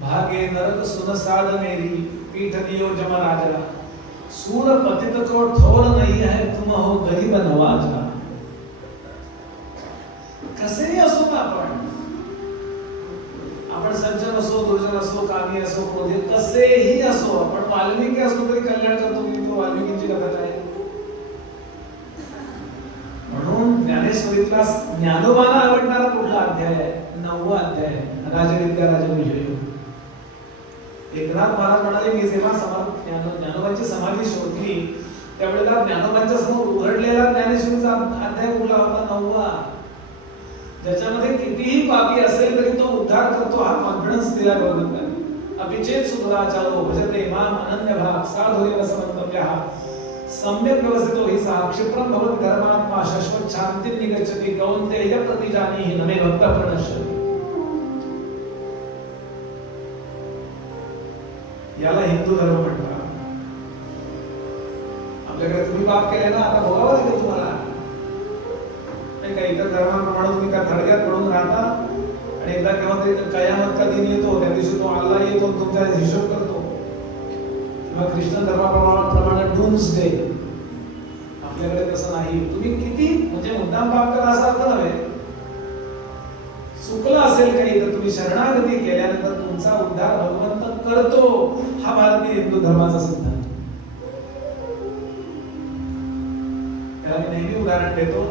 भागे नरक सुनसाद मेरी पीठ दियो जमराजा. सूर पतित को ठोर नहीं है, तुम हो गरीब नवाजा. कसेही असो का आपण सज्जन असो, दुर्जन असो, कामी असो, क्रोधी कसेही असो, आपण वाल्मिकी असलो तरी कल्याण करतो. की तो वाल्मिकींची कथा आहे. म्हणून ज्ञानेश्वरीतला ज्ञानोबाला आवडणारा कुठला अध्याय आहे? 9वा अध्याय, राजविद्या राजविजय. एकनाथ महाराज म्हणाले, मी जेव्हा ज्ञानोबांची समाधी शोधली त्यावेळेला ज्ञानोबांच्या समोर उघडलेला ज्ञानेश्वरीचा अध्याय कुठला होता? 9वा. ज्याच्यामध्ये कितीही पापी असेल तरी तो उद्धार करतो, हा कॉन्फिडन्स दिला गौरवाने. अभिचेत सुधराचारो भजते माम अनन्य भाग साधुरेव समन्तव्यः सम्यक व्यवस्थितो हि सा क्षिप्रं भवति धर्मात्मा शाश्वत शांतिं निगच्छति कौन्तेय प्रतिजानीहि न मे भक्तः प्रणश्यति. याला हिंदू धर्म म्हणतात. आपल्याकडे तुम्ही पाप केले ना, आता भोगावं लागेल तुम्हाला. नाही का, इतर धर्माप्रमाणे तुम्ही त्या थडग्यात पडून राहता आणि एकदा केव्हा तरी कयामत का दिन येतो, त्या दिवशी तो अल्लाह येतो, तुमचा हिशोब करतो. किंवा ख्रिश्चन धर्माप्रमाणे डूम्सडे. आपल्याकडे तसं नाही. तुम्ही किती म्हणजे मुद्दाम पाप करा असा अर्थ नव्हे. चुकलं असेल काही तर तुम्ही शरणागती केल्यानंतर तुमचा उद्धार भगवंत करतो. हा भारतीय हिंदू धर्माचा सिद्धांत. त्याला मी नेहमी उदाहरण देतो.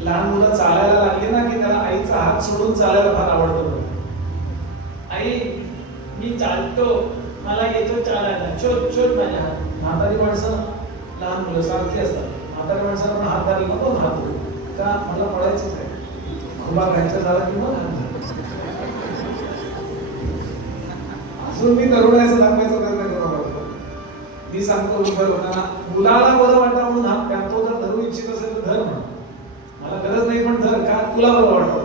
लहान मुलं चालायला लागली ना की त्याला आईचा हात सोडून चालायला फार आवडतो. आई मी चालतो, मला येतो चालायला, शोध शोध माझ्या हात. म्हातारी माणसं, लहान मुलं सारखी असतात. म्हातारी माणसाला पण हात धरला नको हात का, मला पडायचंच आहे. उभा राहायचं झालं की मग अजून मी तरुणाचं दाखवायचा प्रयत्न करतो. मी सांगतो उभं लोकांना, मुलाला बरं वाटतं म्हणून हात द्या. तो जर धरू इच्छित असेल तर धर म्हणा, मला गरज नाही पण धर, का तुला बरं वाटतं.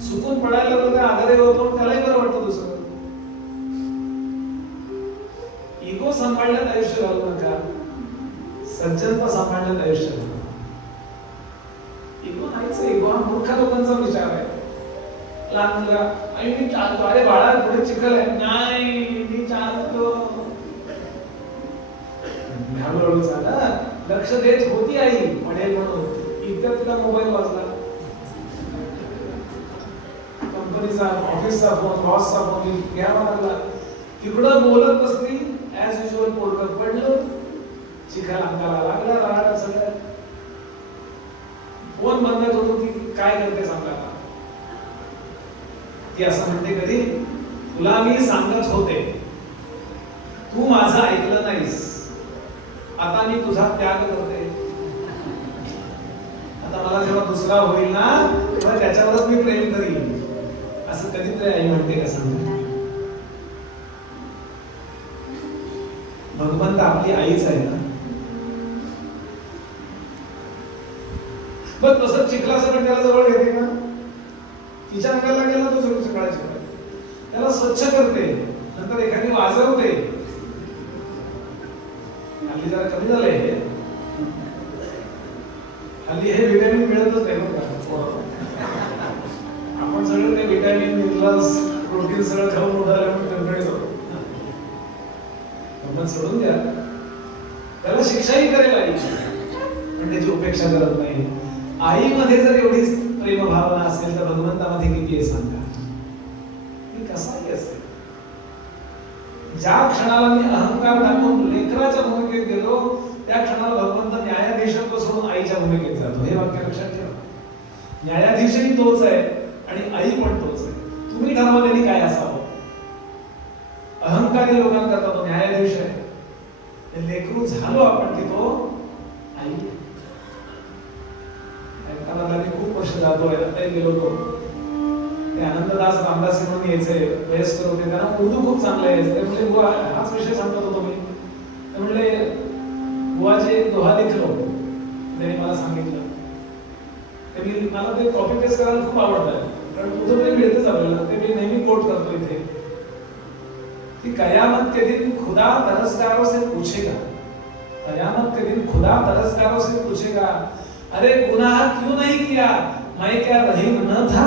चुकून पडायला लागलं तर आधारे होतो, त्यालाही बरं वाटतं. दुसरं इगो सांभाळण्यात आयुष्य घालू नका, सज्जनता सांभाळण्यात आयुष्य घालू. इगो नाहीच. इगो हा मूर्ख लोकांचा विचार आहे. लहान मुलगा आई मी चालतो, अरे बाळा पुढे चिखल आहे, नाही मी चालतो. हळूहळू चाला, लक्ष देत होती आई पडेल म्हणून. इतक्यात तिला मोबाईल वाजला, कंपनीचा ऑफिसचा फोन, बॉसचा फोन घ्यावा लागला. तिकडं बोलत बसली, ऍज युजल पोटकं पडलं, चिखल अंगाला लागला, राहणार सगळं. फोन बंद करून ती काय करते सांगा. ती असं म्हणते, कधी तुला मी सांगत होते, तू माझं ऐकलं नाहीस, आता मी तुझा त्याग करते. आता मला जेव्हा दुसरा होईल ना तेव्हा त्याच्यावरच मी प्रेम करीन, असं कधीतरी आई म्हणते का सांगा. भगवंत आपली आईच आहे ना. पण तसंच चिखलासकट त्याला जवळ घेते का, तिच्या अंगाला गेला तो सकाळच्या त्याला स्वच्छ करते, नंतर एखादी वाजवते. हल्ली जरा कमी झालंय हे, हल्ली हे विटॅमिन मिळतच नाही बघा. आपण सगळं ते विटॅमिन मिनरल्स प्रोटीन सगळं खाऊन उडाले म्हणून कंटाळीत होतो. आपण सोडून द्या, त्याला शिक्षाही करेल आई, पण त्याची उपेक्षा करत नाही. आईमध्ये जर एवढी प्रेम भावना असेल तर भगवंतामध्ये किती आहे सांगा. मी कसाही असेल, ज्या क्षणाला मी अहंकार दाखवून लेकराच्या भूमिकेत गेलो त्या क्षणाला भगवंत न्यायाधीशांना सोडून आईच्या भूमिकेत जातो. हे वाक्य लक्षात ठेवा. न्यायाधीशही तोच आहे आणि आई पण तोच आहे. तुम्ही ठरवलेली काय असावं. अहंकारी लोकांकरता तो न्यायाधीश आहे, ते लेकरू झालो आपण की तो आई. मी खूप वर्ष जातोय, आता गेलो होतो, ते आनंददास रामदास म्हणून यायचे, वयस्कर होते, त्यांना उर्दू खूप चांगलं यायचं. ते म्हणजे बुवा हाच विषय सांगत होतो मी. ते म्हणले बुवाचे एक दोहा लिखलो, त्यांनी मला सांगितलं. ते मी मला ते कॉपी पेस्ट करायला खूप आवडतं, कारण कुठं ते मिळतच आपल्याला. ते मी नेहमी कोट करतो इथे कि कयामत के दिन खुदा तरसगारों से पूछेगा, कयामत के दिन खुदा तरसगारों से पूछेगा, अरे गुनाह क्यों नहीं किया, मैं क्या रहीम न था.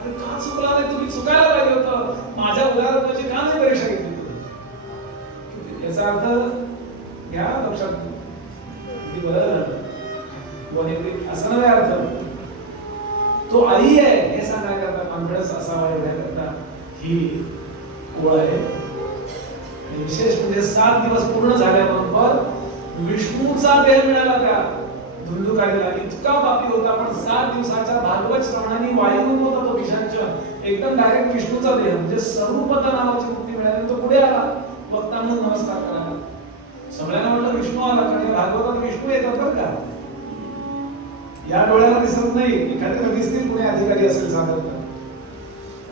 अरे का चुकला नाही, तुम्ही चुकायला पाहिजे होतं, माझ्या उदाहरणाची का नाही परीक्षा घेतली तुम्ही. याचा अर्थ घ्या लक्षात, किती बरं झालं असं नाही अर्थ. तो आई आहे हे सांगायला कॉन्फिडन्स असावा एवढ्याकरता ही ओळ आहे. आणि विशेष म्हणजे 7 दिवस पूर्ण झाल्याबरोबर विष्णूचा देह मिळाला त्या धुंदुकारीला. इतका पापी होता, पण 7 दिवसाच्या भागवत श्रवणाने वायून होता तो पिशाच, एकदम डायरेक्ट विष्णूचा देह म्हणजे स्वरूपता नावाची मुक्ती मिळाली. तो पुढे आला वक्ता म्हणून नमस्कार करायला. सगळ्यांना म्हटलं विष्णू आला, कारण भागवतात विष्णू येतात बरं का. या डोळ्याला दिसत नाही, एखाद्याला दिसतील कुणी अधिकारी असेल साधारण,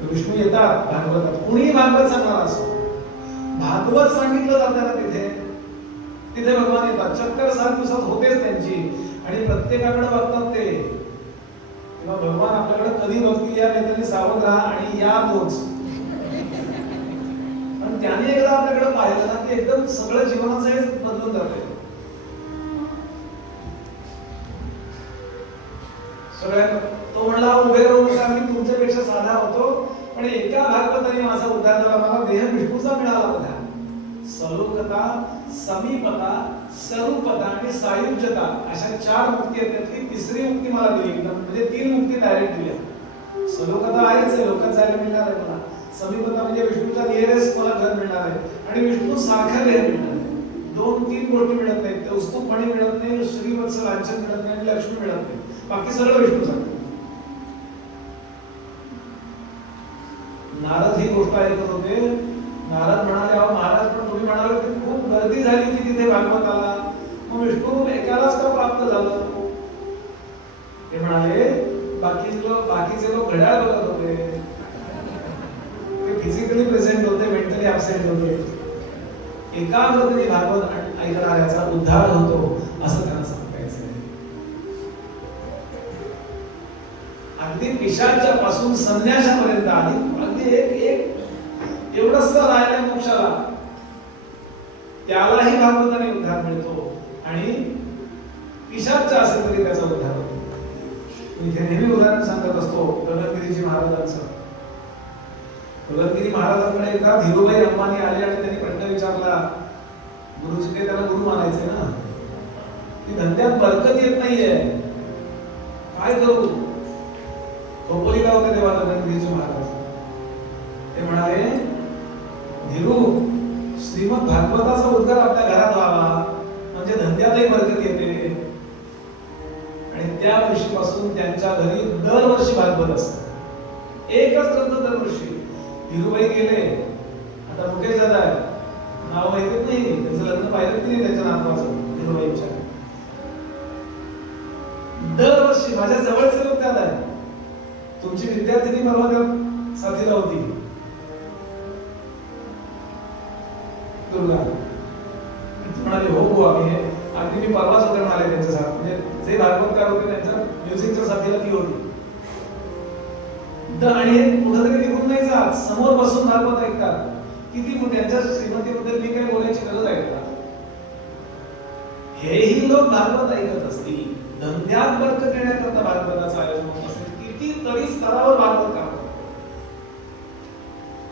विष्णू येतात भागवतात. कुणीही भागवत सांगणार असो, भागवत सांगितलं जातं ना तिथे, तिथे भगवान येतात. चक्कर 7 दिवसात होतेच त्यांची, आणि प्रत्येकाकडे बघतात ते. तेव्हा भगवान आपल्याकडे कधी बघतील या नेत्याने सावध राहा आणि या तोच. पण त्याने एकदा आपल्याकडे पाहिलं ना की एकदम सगळं जीवनाचं हे बदलून जाते. सगळ्या तो म्हणला उभे राहून नका, मी तुमच्यापेक्षा साधा होतो, पण एका भागवताने माझा उद्धार झाला. मला देह विष्णूचा मिळाला बघा. सलोकता, समीपता, स्वरूपता आणि सायुज्यता अशा 4 मुक्ती आहेत. त्यातली 3री मुक्ती मला दिली, म्हणजे 3 मुक्ती डायरेक्ट दिल्या. सलोकता आहेच आहे, लोकात जायला मिळणार आहे मला. समीपता म्हणजे विष्णूचा नियरेस्ट मला घर मिळणार आहे, आणि विष्णू सारखा घर मिळणार आहे. 2-3 गोष्टी मिळत नाहीत, ते उस्तुपणी मिळत नाही, श्रीवत्स लांछन मिळत नाही, आणि लक्ष्मी मिळत नाही. बाकी सगळं विष्णूचं. नारद ही गोष्ट ऐकत होते. नारद म्हणाले, अहो महाराज, पण तुम्ही म्हणाले की खूप गर्दी झाली होती तिथे भागवताला, मग विष्णू एकालाच का प्राप्त झालं. ते म्हणाले बाकीचे लोक घड्याळ बघत होते, ते फिजिकली प्रेझेंट होते, मेंटली ऍबसेंट होते. एकाग्रतेने भागवत ऐकणाऱ्याचा उद्धार होतो असं त्यांना सांगायचं आहे. अगदी पिशाच्या पासून संन्यासापर्यंत अगदी एक एवढंच राहिलं मोक्षाला, त्यालाही भागवताने उद्धार मिळतो, आणि पिशाच असेल तरी त्याचा उद्धार होतो. मी नेहमी उदाहरण सांगत असतो गगनगिरीजी महाराजांचं. गगनगिरी महाराजांकडे एकदा धीरूभाई अंबानी आले आणि त्यांनी प्रश्न विचारला, गुरुजी ते त्याला गुरु मानायचे ना, की धंद्यात बरकत येत नाहीये, काय करू. खोपोलीला होते तेव्हा गगनगिरीजी महाराज. ते म्हणाले धीरू, श्रीमद भागवताचा उद्गार आपल्या घरात व्हावा म्हणजे धंद्यातही बरकत येते. आणि त्या वर्षीपासून त्यांच्या घरी दरवर्षी भागवत असतं. एकच ग्रंथ दरवर्षी. धीरूबाई गेले, आता मुकेश दादा आहे, नाव माहितीच नाही, त्यांचं लग्न पाहिलं की नाही त्यांच्या नातवाचं धीरूबाईंच्या. दरवर्षी माझ्या जवळचे लोक त्यात आहे. तुमची विद्यार्थिनी परवा त्या साथीला होती दुर्गा, म्हणाले हो हो आम्ही हे अगदी मी परवाच होते म्हणाले त्यांच्या साथ, म्हणजे जे भागवतकार होते त्यांच्या म्युझिकच्या साथीला ती होती. आणि हे कुठेतरी निघून नाही जात, समोर बसून भागवत ऐकतात. किती त्यांच्या श्रीमतीबद्दल मी काही बोलायची गरज आहे का? हेही लोक भागवत ऐकत असतील, धंद्यात बरकत येण्याकरता भागवताचं आयोजन होत असेल, कितीतरी स्तरावर भागवत काम करतात.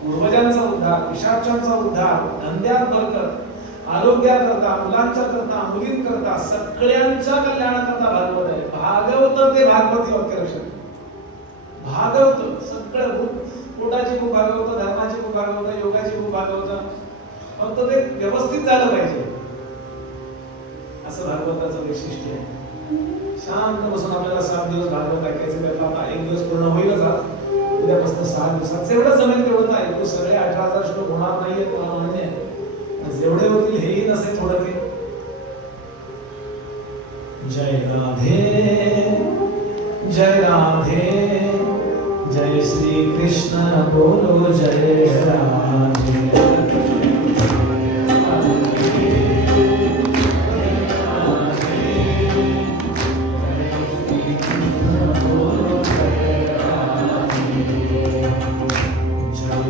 पूर्वजांचा उद्धार, पिशाचांचा उद्धार, धंद्यात बरकत, आरोग्याकरता, मुलांच्या करता, मुलींकरता, सगळ्यांच्या कल्याणाकरता भागवत आहे. भागवत ते भागवती वाक्य लक्षात. भागवत सगळं, पोटाची खूप भागवत, धर्माची खूप भागवत, योगाची खूप भागवत, फक्त ते व्यवस्थित झालं पाहिजे, असं भागवताचं वैशिष्ट्य आहे. शांत बसून आपल्याला 7 दिवस भागवत ऐकायचं, त्यातला आता 1 दिवस पूर्ण होईलच. उद्यापासून 6 दिवसात जेवढं जमेल तेवढं ऐकू. सगळे 18,000 श्लोक होणार नाहीये, मला मान्य आहे. जेवढे होतील हेही नसेल थोडं ते. जय राधे जय राधे, जय श्री कृष्ण बोलो जय राधे. Jai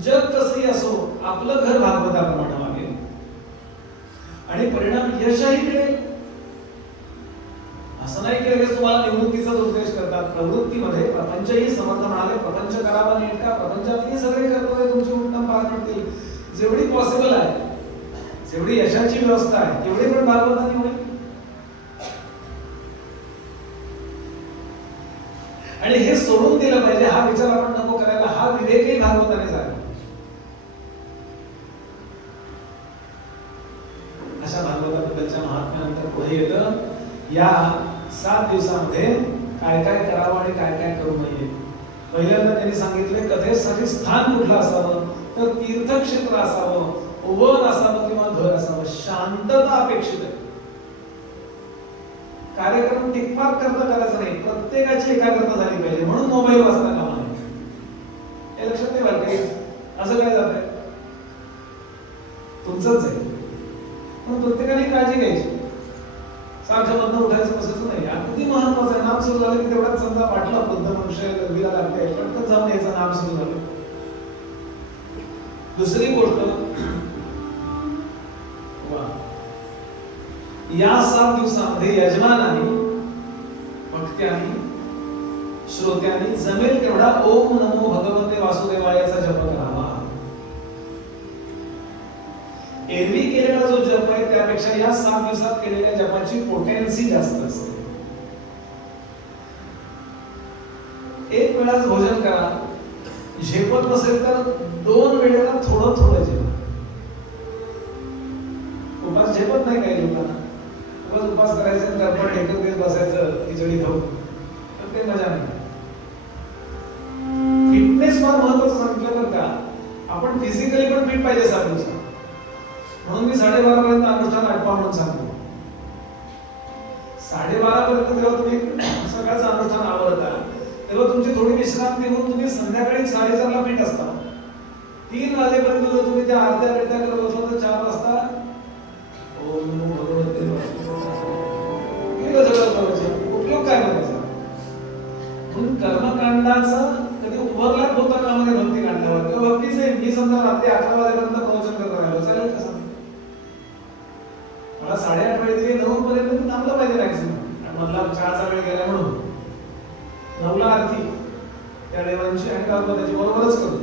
जग कसंही असो आपलं घर भागवताप्रमाणे वागेल आणि परिणाम यशही मिळेल. असं नाही की लगेच तुम्हाला निवृत्तीचाच उपदेश करतात. प्रवृत्तीमध्ये प्रपंचही समर्थ म्हणाले, प्रपंच करावा नीट का, प्रपंचातही सगळे कर्तव्य तुमची उत्तम पार पडतील. जेवढी पॉसिबल आहे, जेवढी यशाची व्यवस्था आहे तेवढी पण भागवतानी होईल. आणि हे सोडून दिलं पाहिजे, हा विचार आपण नको करायला, हा विवेकही भागवताने झाला. अशा भागवताबद्दलच्या महात्म्यानंतर पुढे येतं या 7 दिवसामध्ये काय काय करावं आणि काय काय करू नये. पहिल्यांदा त्यांनी सांगितले कथेसाठी स्थान कुठलं असावं तर तीर्थक्षेत्र असावं, वन असावं किंवा घर असावं. शांतता अपेक्षित आहे. कार्यक्रम टिकपाक करता करायचा नाही, प्रत्येकाची एकाग्रता झाली पाहिजे. म्हणून मोबाईल वाचता कामा नये. हे लक्षात नाही बरं काही असं काय जात आहे तुमचंच आहे. पण प्रत्येकाने काळजी घ्यायची. सारखं मधनं उठायचं बसायचं नाही. अगदी महत्वाचं आहे. नाम सुरू झालं की तेवढाच समजा वाटलं बुद्ध मनुष्य गर्दीला लागते पटकन जाऊन यायचं नाम सुरू झालं. दुसरी गोष्ट या 7 दिवसामध्ये यजमानाने भक्त्याने श्रोत्याने जमेल तेवढा ओम नमो भगवते वासुदेवायाचा जप करावा. एरवी केलेला जो जप आहे त्यापेक्षा या 7 दिवसात केलेल्या जपाची पोटेन्सी जास्त असते. एक वेळाच भोजन करा. झेपत नसेल तर 2 वेळेला थोडं थोडं जेवा. उपास झेपत नाही काही लोकांना. उपास करायचं दर्पण ढेकत देत बसायचं खिचडी खाऊन तर ते मजा नाही. फिटनेस फार महत्वाचं सांगितलं बरं का. आपण फिजिकली पण फिट पाहिजे 7 दिवसात. म्हणून मी 12:30 पर्यंत अनुष्ठान आटपा म्हणून सांगतो. 12:30 पर्यंत जेव्हा तुम्ही सकाळचं अनुष्ठान आवरता तेव्हा तुमची थोडी विश्रांती होऊन तुम्ही संध्याकाळी 4:30ला फिट असता. 3 वाजेपर्यंत जर तुम्ही त्या अर्ध्या करत बसला तर 4 वाजता ओम नमो भगवते उपयोग काय करायचा. म्हणून कर्मकांडाचा कधी ओव्हरलॅप होता कामा नये भक्ती कांडावर. किंवा भक्तीचे मी समजा रात्री 11 वाजेपर्यंत प्रवचन करत राहिलो चालेल का सांग. मला 8:30 वेळ दिली 9 पर्यंत मी थांबलं पाहिजे मॅक्सिमम. मधला चहाचा वेळ गेला म्हणून 9ला आरती त्या देवांची आणि त्याची बरोबरच करू.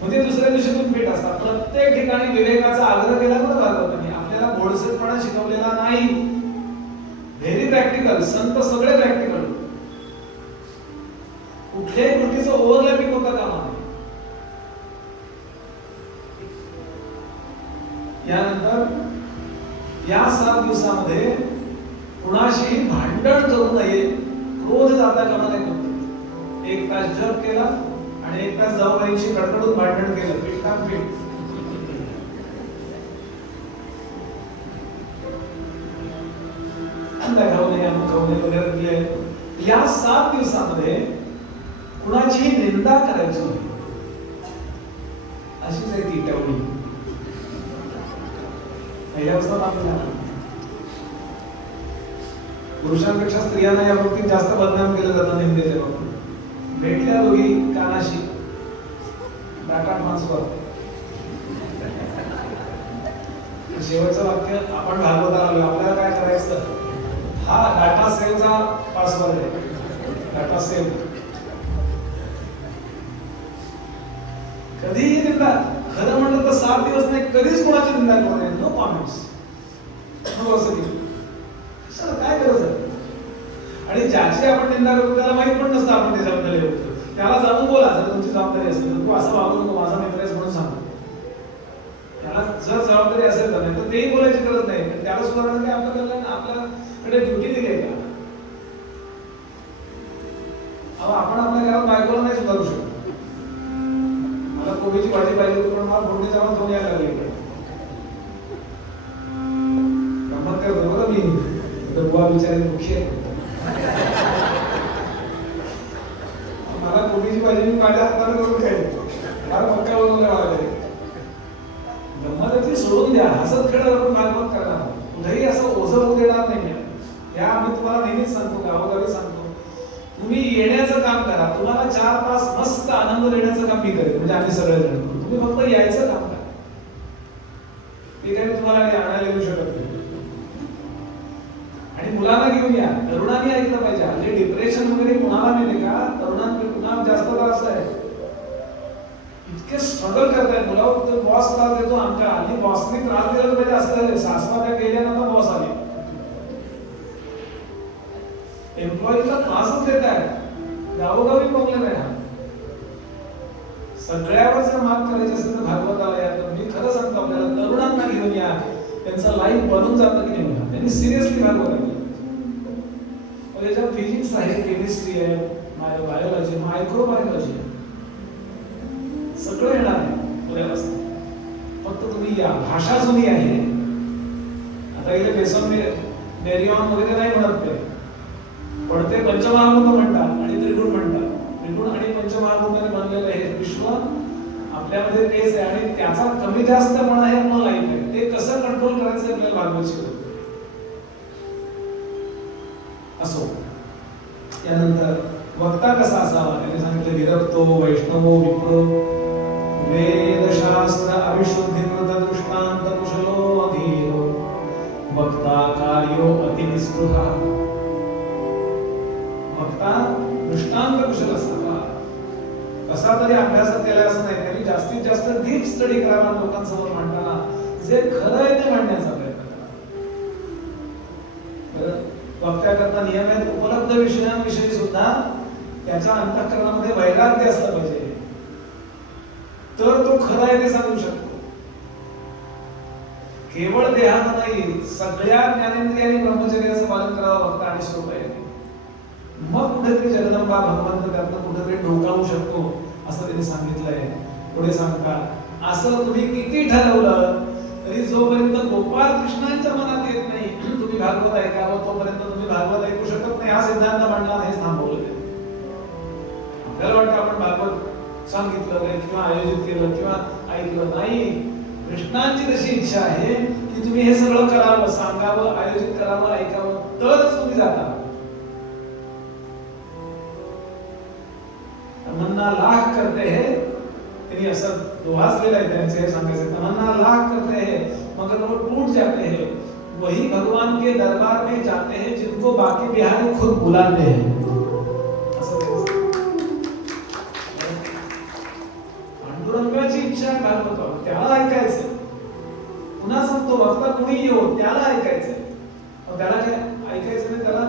म्हणजे दुसऱ्या दिवशी तुम्ही भेट असता. प्रत्येक ठिकाणी विवेकाचा आग्रह केला बरं भागवतांनी. आपल्याला बोळसटपणा शिकवलेला नाही. Very practical. संत सगळे प्रॅक्टिकल. कुठल्याही गोष्टीचं ओव्हरलॅपिंग होता कामा नये. यानंतर या 7 दिवसामध्ये कुणाशी भांडण करू नये. क्रोध जाता कामा नये. 1 तास जप केला आणि 1 तास जाऊबाईंशी कडकडून भांडण केलं. पीठ काम पीठ. खाऊ नये अमुक खाऊ नये वगैरे. या 7 दिवसामध्ये कुणाचीही निंदा करायची नाही. अशीच आहे ती टवळी. पहिल्यापासून आपल्याला पुरुषांपेक्षा स्त्रियांना या बाबतीत जास्त बदनाम केलं जातं निंदेच्या बाबतीत. भेटल्या दोघी कानाशी टाटा ट्रान्सफर. शेवटचं वाक्य आपण भागवता आलो. आपल्याला काय करायचं. हा डाटा सेव्हचा पासवर्ड आहे. Data save. कधीही निंदा. खरं म्हणलं तर 7 दिवस नाही कधीच कोणाची निंदा करू नये. No comments. काय गरज आहे. आणि ज्याची आपण निंदा करतो त्याला माहित पण नसतं आपण त्याच्या जबाबदारी होतो. त्याला जाऊन बोला जर तुमची जबाबदारी असेल तर. तू असं वागू नको माझा मित्र आहेस म्हणून सांगतो. त्याला जर जबाबदारी असेल तर नाही तर तेही बोलायची गरज नाही. पण त्याला सुधारण्यासाठी आपल्याकडे ड्युटी दिली आहे का. आपण आपल्या घरात बायकोला नाही सुधारू शकत. मला कोबीची भाजी पाहिजे होती पण मला फोडणी जाऊन घेऊन यायला लागली. गंमत करतो बरं मी. बुवा बिचारी मुख्य मला कोबीची भाजी मी माझ्या हाताने करून खाईल. फार मक्का बनवला मला घरी. गंमत सोडून द्या. हसत खेळत आपण भागवत करणार. कुठेही असं ओझं होऊ देणार नाही. या आम्ही तुम्हाला नेहमीच सांगतो, गावोगावी सांगतो. तुम्ही येण्याचं काम करा. तुम्हाला 4 तास मस्त आनंद देण्याचं काम मी करेन, म्हणजे आम्ही सगळे जण करू. तुम्ही फक्त यायचं काम करा. ते काय मी तुम्हाला आणायला येऊ शकत नाही. आणि मुलांना घेऊन या. तरुणांनी ऐकलं पाहिजे. हल्ली डिप्रेशन वगैरे कुणाला माहिती का, तरुणांना जास्त त्रास आहे. इतके स्ट्रगल करतायत. मुलावर बॉस त्रास देतो आमच्या. आणि बॉसनी त्रास दिला पाहिजे असं झालं. सासवा त्या गेल्यानंतर बॉस आले. एम्प्लॉईजला त्रासच देत आहेत. गावोगावी प्रॉब्लेम आहे हा. सगळ्यावर जर मात करायची असेल तर भागवताला या. तर मी खरं सांगतो आपल्याला, तरुणांना घेऊन या. त्यांचं लाईफ बनून जातं की नाही. त्यांनी सिरियसली भागवत आहे. त्याच्यात फिजिक्स आहे, केमिस्ट्री आहे, बायोलॉजी, मायक्रोबायोलॉजी आहे. सगळं येणार आहे पुण्यापासून. फक्त तुम्ही या. भाषा जुनी आहे. आता इथे बेसन मेरियॉन वगैरे नाही म्हणत ते. पण ते पंचमहाभूत म्हणतात आणि त्रिगुण म्हणतात. त्रिगुण आणि पंचमहाभूताने बनलेलं हे विश्व आपल्यामध्ये तेच आहे. आणि त्याचा कमी जास्त पण आहे आपलं लाईफ आहे. ते कसं कंट्रोल करायचं आपल्याला भागवत शिकवतो. असो. त्यानंतर वक्ता कसा असावा त्यांनी सांगितलं. विरक्तो वैष्णवो विप्रो वेदशास्त्र अविशुद्धिकृत दृष्टांत कुशलो अधीरो वक्ता कार्यो अतिनिस्पृहा. वक्ता दृष्टांत कुशल असावा. कसा तरी अभ्यास केला असं नाही. त्यांनी जास्तीत जास्त डीप स्टडी करावा. लोकांसमोर मांडताना जे खरं आहे ते मांडण्याचा प्रयत्न करा. वक्त्याकरता नियम आहेत. उपलब्ध विषयांविषयी सुद्धा त्याच्या अंतःकरणामध्ये वैराग्य असलं पाहिजे. तर तो खरं आहे ते सांगू शकतो. केवळ देहानं नाही, सगळ्या ज्ञानेंद्रियांनी ब्रह्मचर्याचं पालन करावं वक्ता आणि श्रोता आहे. मग कुठेतरी जगदंबा भगवंत त्यातनं कुठेतरी डोकावू शकतो असं त्यांनी सांगितलंय. पुढे सांगतात, असं तुम्ही किती ठरवलं तरी जोपर्यंत गोपाळ कृष्णांच्या मनात येत नाही तुम्ही भागवत ऐकावं, तोपर्यंत तुम्ही भागवत ऐकू शकत नाही. हा सिद्धांत मांडला नाही, थांबवलं ते. आपल्याला वाटतं आपण भागवत सांगितलं नाही किंवा आयोजित केलं किंवा ऐकलं नाही. कृष्णांची तशी इच्छा आहे की तुम्ही हे सगळं करावं, सांगावं, आयोजित करावं, ऐकावं, तरच तुम्ही जाता. तमन्ना लाख करते हैं, त्यांनी असं दोहाजलेलं आहे त्यांचे. हे सांगायचं, तमन्ना लाख करते हैं मगर वो टूट जाते हैं. वही भगवान के दरबार में जाते हैं जिनको बाकी बिहारी खुद बुलाते हैं. पांडुरंगाची इच्छा भागवत त्याला ऐकायचं. पुन्हा सांगतो, वक्ता कुणी येऊ त्याला ऐकायचं. त्याला काय ऐकायचं नाही, त्याला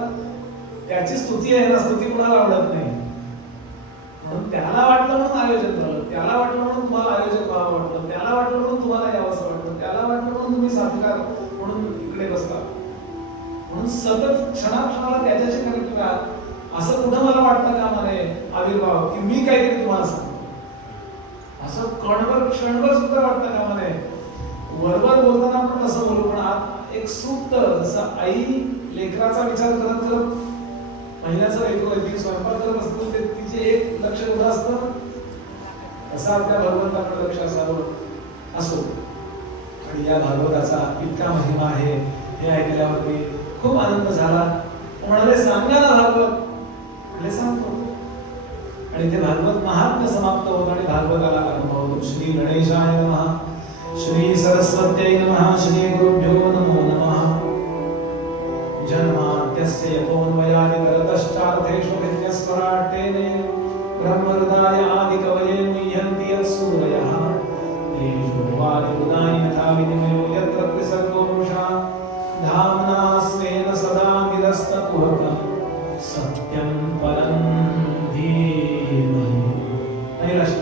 त्याची स्तुती आहे ना, स्तुती कुणाला आवडत नाही. म्हणून त्याला वाटलं म्हणून आयोजन झालं, त्याला वाटलं म्हणून तुम्हाला आयोजन व्हावं वाटलं, त्याला वाटलं म्हणून तुम्हाला यावंसं वाटलं, त्याला वाटलं म्हणून तुम्ही साथीदार म्हणून इकडे बसला. म्हणून सतत क्षणाक्षणाला त्याच्याशी कनेक्ट करा. असं कुठं मला वाटतं का म्हणे आविर्भाव की मी काहीतरी तुम्हाला सांगतो. असं क्षणभर सुद्धा वाटतं का म्हणे. वरवर बोलताना आपण कसं बोलू, पण आत एक सुप्त, जसं आई लेकराचा विचार करत करत महिन्याचं लेकरू ती स्वयंपाक करत असतो, ते तिचे एक लक्ष एवढं असतं, असं आपल्या भगवंताकडे लक्ष असावं. असो. आणि या भागवताचा इतका महिमा आहे हे ऐकल्यावरती खूप आनंद झाला. म्हणाले सांगा ना भागवत. म्हणाले सांगतो. आणि ते भागवत महात्म्य समाप्त होत आणि भागवताला आरंभ होतो. श्री गणेशाय नमः, श्री सरस्वत्यै नमः, श्री गुरुभ्यो नमो नमः. जन्माद्यस्य यतोऽन्वयादितरतश्चार्थेषु भिन्नस्वराट् तेने ब्रह्महृदाय आदिकवये मुह्यन्ति यत्सूरयः. तेजो वारिमृदाय यथा विनिमयो यत्र त्रिसर्गो मृषा धाम्ना स्वेन सदा निरस्तकुहकं सत्यं परं धीमहि. नैराश्य.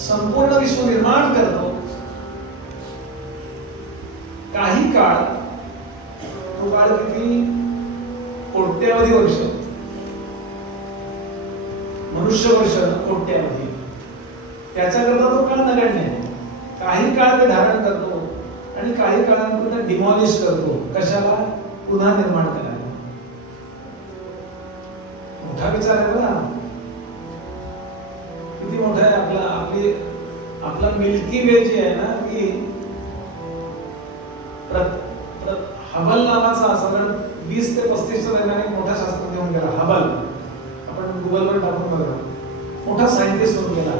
संपूर्ण विश्व निर्माण करतो. काही काळ, तो काळ किती, कोट्यावधी वर्ष, मनुष्य वर्ष कोट्यावधी. त्याच्याकरता तो काळ नगण्य. काही काळ ते धारण करतो आणि काही काळानंतर डिमॉलिश करतो. कशाला? पुन्हा निर्माण करायला. मोठा विचार आहे बघा. किती मोठा आहे आपला मिल्की वे जी आहे ना, की हबल नावाचा साधारण 20 ते 35च्या दरम्यान एक मोठा शास्त्रज्ञ होऊन गेला, हबल. आपण गुगलवर टाकून बघा, मोठा सायंटिस्ट होऊन गेला.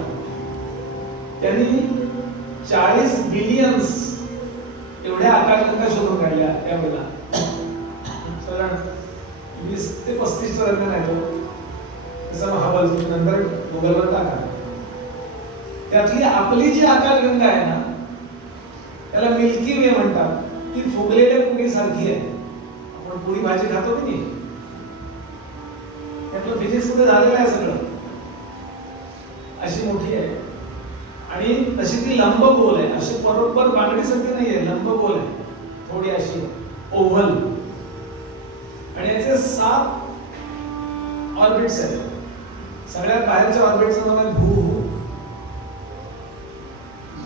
त्यांनी 40 बिलियन्स एवढ्या आकाशगंगा शोधून काढल्या त्यावेळेला. साधारण 20 ते 35च्या दरम्यान आहे तो. त्याचा हबल तुम्ही नंतर गुगलवर टाका. त्यातली आपली जी आकाशगंगा आहे ना, त्याला मिल्की वे म्हणतात. ती फुगलेल्या पुरीसारखी आहे. आपण पुरी भाजी खातो की नाही, त्यातलं फिजिक्स मध्ये झालेलं आहे सगळं. अशी मोठी आहे आणि तशी ती लंबगोल आहे. अशी बरोबर बांगडीसारखी नाही आहे, लंबगोल आहे, थोडी अशी ओव्हल. आणि याचे 7 ऑर्बिट्स आहेत. सगळ्यात बाहेरच्या ऑर्बिटचं नाव आहे भू,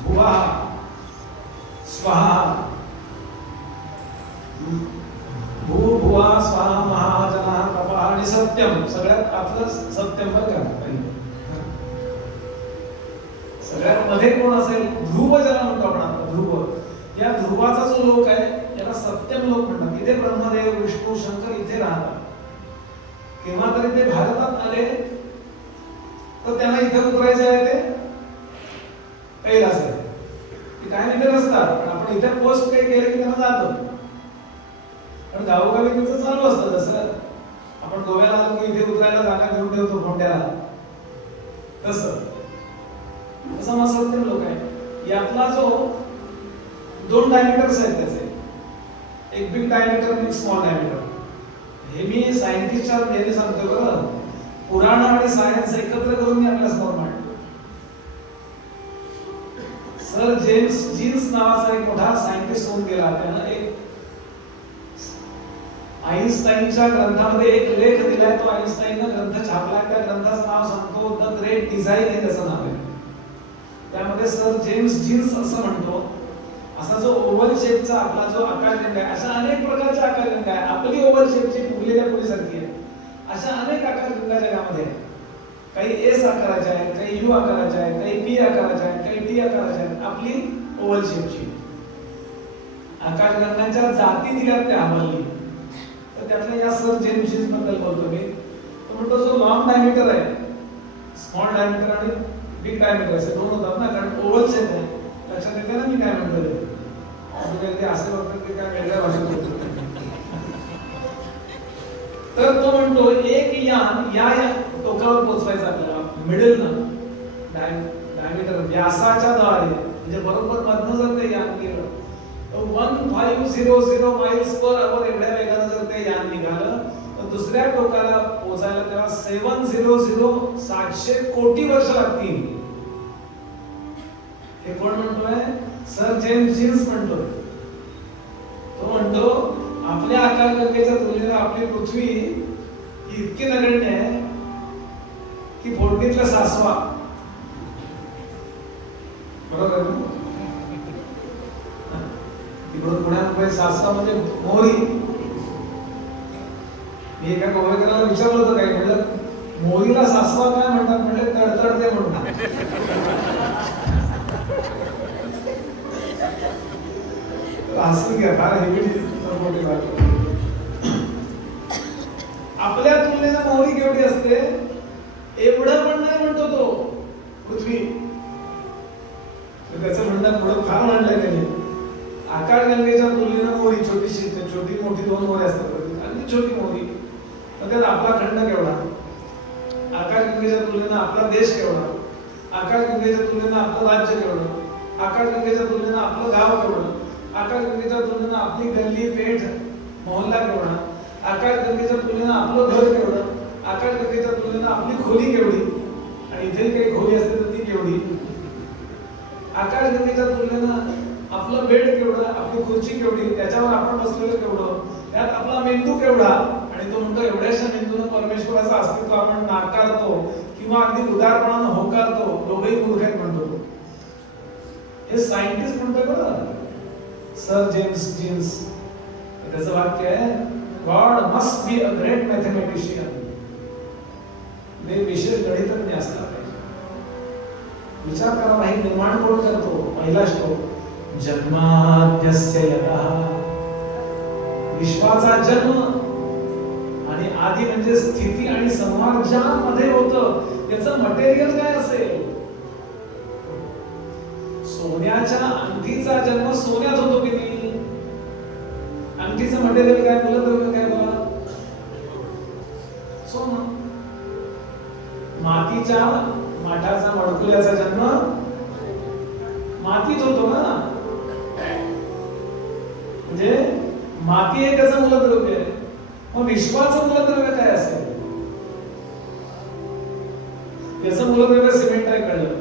भुवा, स्वाहा, भू, भुवा, स्वाहा, महा, जना, तपा आणि सत्यम. सगळ्यात आपलं सत्यम बरं का. सगळ्यात मध्ये कोण असेल? ध्रुव, ज्याला म्हणतो आपण आता ध्रुव. या ध्रुवाचा जो लोक आहे त्याला सत्यम लोक म्हणतात. इथे ब्रह्मदेव, विष्णू, शंकर इथे राहतात. केव्हा तरी ते भारतात आले तर त्यांना इथे उतरायचं आहे, ते कैलास आहे. ते काय नाही ते नसतात, पण आपण इथे पोस्ट काही केलं की त्यांना जातो. पण गावोगावी त्यांचं चालू असतं. जसं आपण गोव्याला आलो की इथे उतरायला जागा घेऊन ठेवतो फोंड्याला, तसं मग सत्यम लोक आहे. यातला जो 2 डायमीटर्स आहेत त्याचे, एक बिग डायमीटर आणि एक स्मॉल डायमीटर. हे मी सायंटिस्टच्या नेहमी सांगतो बरं. पुराण आणि सायन्स एकत्र करून मी आपल्या समोर मांडतो. सर जेम्स जीन्स नावाचा एक मोठा सायंटिस्ट होऊन गेला. त्यानं एक आईन्स्टाईनच्या ग्रंथामध्ये एक लेख दिलाय. तो आईन्स्टाईननं ग्रंथ छापलाय. त्या ग्रंथाचं नाव सांगतो द ग्रेट डिझाइन, हे त्याचं नाव आहे. त्यामध्ये सर जेम्स जीन्स असं म्हणतो, असा जो ओव्हल शेपचा आपला जो आकाशगंगा आहे, अशा अनेक प्रकारच्या आकाशगंगा आहे. आपली ओव्हल शेपची फुगलेल्या पुरीसारखी आहे. अशा अनेक आकाशगंगा जगामध्ये आहेत. काही एस आकाराच्या आहेत, काही यू आकाराच्या आहेत, काही पी आकाराच्या आहेत, काही टी आकाराच्या आहेत. आपली ओव्हल शेपची आकाशगंगांच्या जाती दिल्यात त्या हबलनी. तर त्यातल्या या सर जेम्स जीन्स बद्दल बोलतो मी. तो म्हणतो जो लॉंग डायमीटर आहे, स्मॉल डायमीटर आणि बिग डायमीटर असे 2 होतात ना, कारण ओव्हल शेप आहे. लक्षात येते ना मी काय म्हणतो ते? ते असे बघतात की काय वेगळ्या भाषेत बोलतो. तर तो म्हणतो एक यान या टोकावर पोहोचवायचं आपल्याला, मिडल ना डायमीटर व्यासाच्या द्वारे, म्हणजे बरोबर मधनं जर ते यान गेलं तर 1500 माइल्स पर आवर एवढ्या वेगानं जर ते यान निघालं तर दुसऱ्या टोकाला पोहोचायला तेव्हा 700 कोटी वर्ष लागतील. हे कोण म्हणतोय? सर जेम्स जीन्स म्हणतोय. तो म्हणतो आपल्या आकाशगंगेच्या तुलनेने आपली पृथ्वी इतकी नगण्य आहे की फोडणीतला सासवा, बरोबर आहे ना? तिकडून पुण्या मुंबई सासवा म्हणजे मोहरी. मी एका गोवेकराला विचारलं होतं काय, म्हणलं मोहरीला सासवा काय म्हणतात? म्हणले तडतडते म्हणतात. हसून घ्या, फार हेवी मोठी बात. आपल्या तुलनेनं मोहरी केवढी असते? एवढं पण नाही म्हणतो तो पृथ्वी. त्याचं म्हणणं पुढे फार म्हणलंय त्यांनी. आकाशगंगेच्या तुलनेनं मोहरी छोटीशी, छोटी मोठी 2 मोहरी असतात, अगदी छोटी मोहरी. मग त्यात आपला खंड केवढा? आकाशगंगेच्या तुलनेनं आपला देश केवढा? आकाशगंगेच्या तुलनेनं आपलं राज्य केवढं? आकाशगंगेच्या तुलनेनं आपलं गाव केवढं? आकाशगंगेच्या तुलनेनं आपली गल्ली, पेठ, मोहल्ला केवढा? आकाशगंगेच्या तुलनेनं आपलं घर केवढं? आकाशगंगेच्या तुलनेनं आपली खोली केवढी? आणि इथे काही खोली असते तर ती केवढी? आकाशगंगेच्या तुलनेनं आपलं बेड केवढं? आपली खुर्ची केवढी? त्याच्यावर आपण बसलेलं केवढं? त्यात आपला मेंदू केवढा? आणि तो म्हणतो एवढ्याशा मेंदूनं परमेश्वराचं अस्तित्व आपण नाकारतो किंवा अगदी उदारपणानं होकारतो. दोघेही मूर्ख आहेत म्हणतो. हे सायंटिस्ट म्हणतोय बरं, सर जेम्स जीन्स. त्याचं वाक्य आहे, God must be a great mathematician. विशेष गणितज्ञ असला पाहिजे. विचार करा, हे निर्माण कोण करतो? पहिला श्लोक, जन्माद्यस्य यतः विश्वाचा जन्म आणि आधी म्हणजे स्थिती आणि संहार ज्यामध्ये होतं त्याचं मटेरियल काय असेल? सोन्याच्या अंगठीचा जन्म सोन्यात होतो की नाही? अंगठीचं मटेरियल काय? मूलद्रव्य काय बघा? सोनं. मातीच्या माठाचा मडकुल्याचा जन्म मातीत होतो ना, म्हणजे माती हे त्याचं मूलद्रव्य आहे. मग विश्वाचं मूलद्रव्य काय असेल? त्याचं मूलद्रव्य सिमेंट आहे कळलं.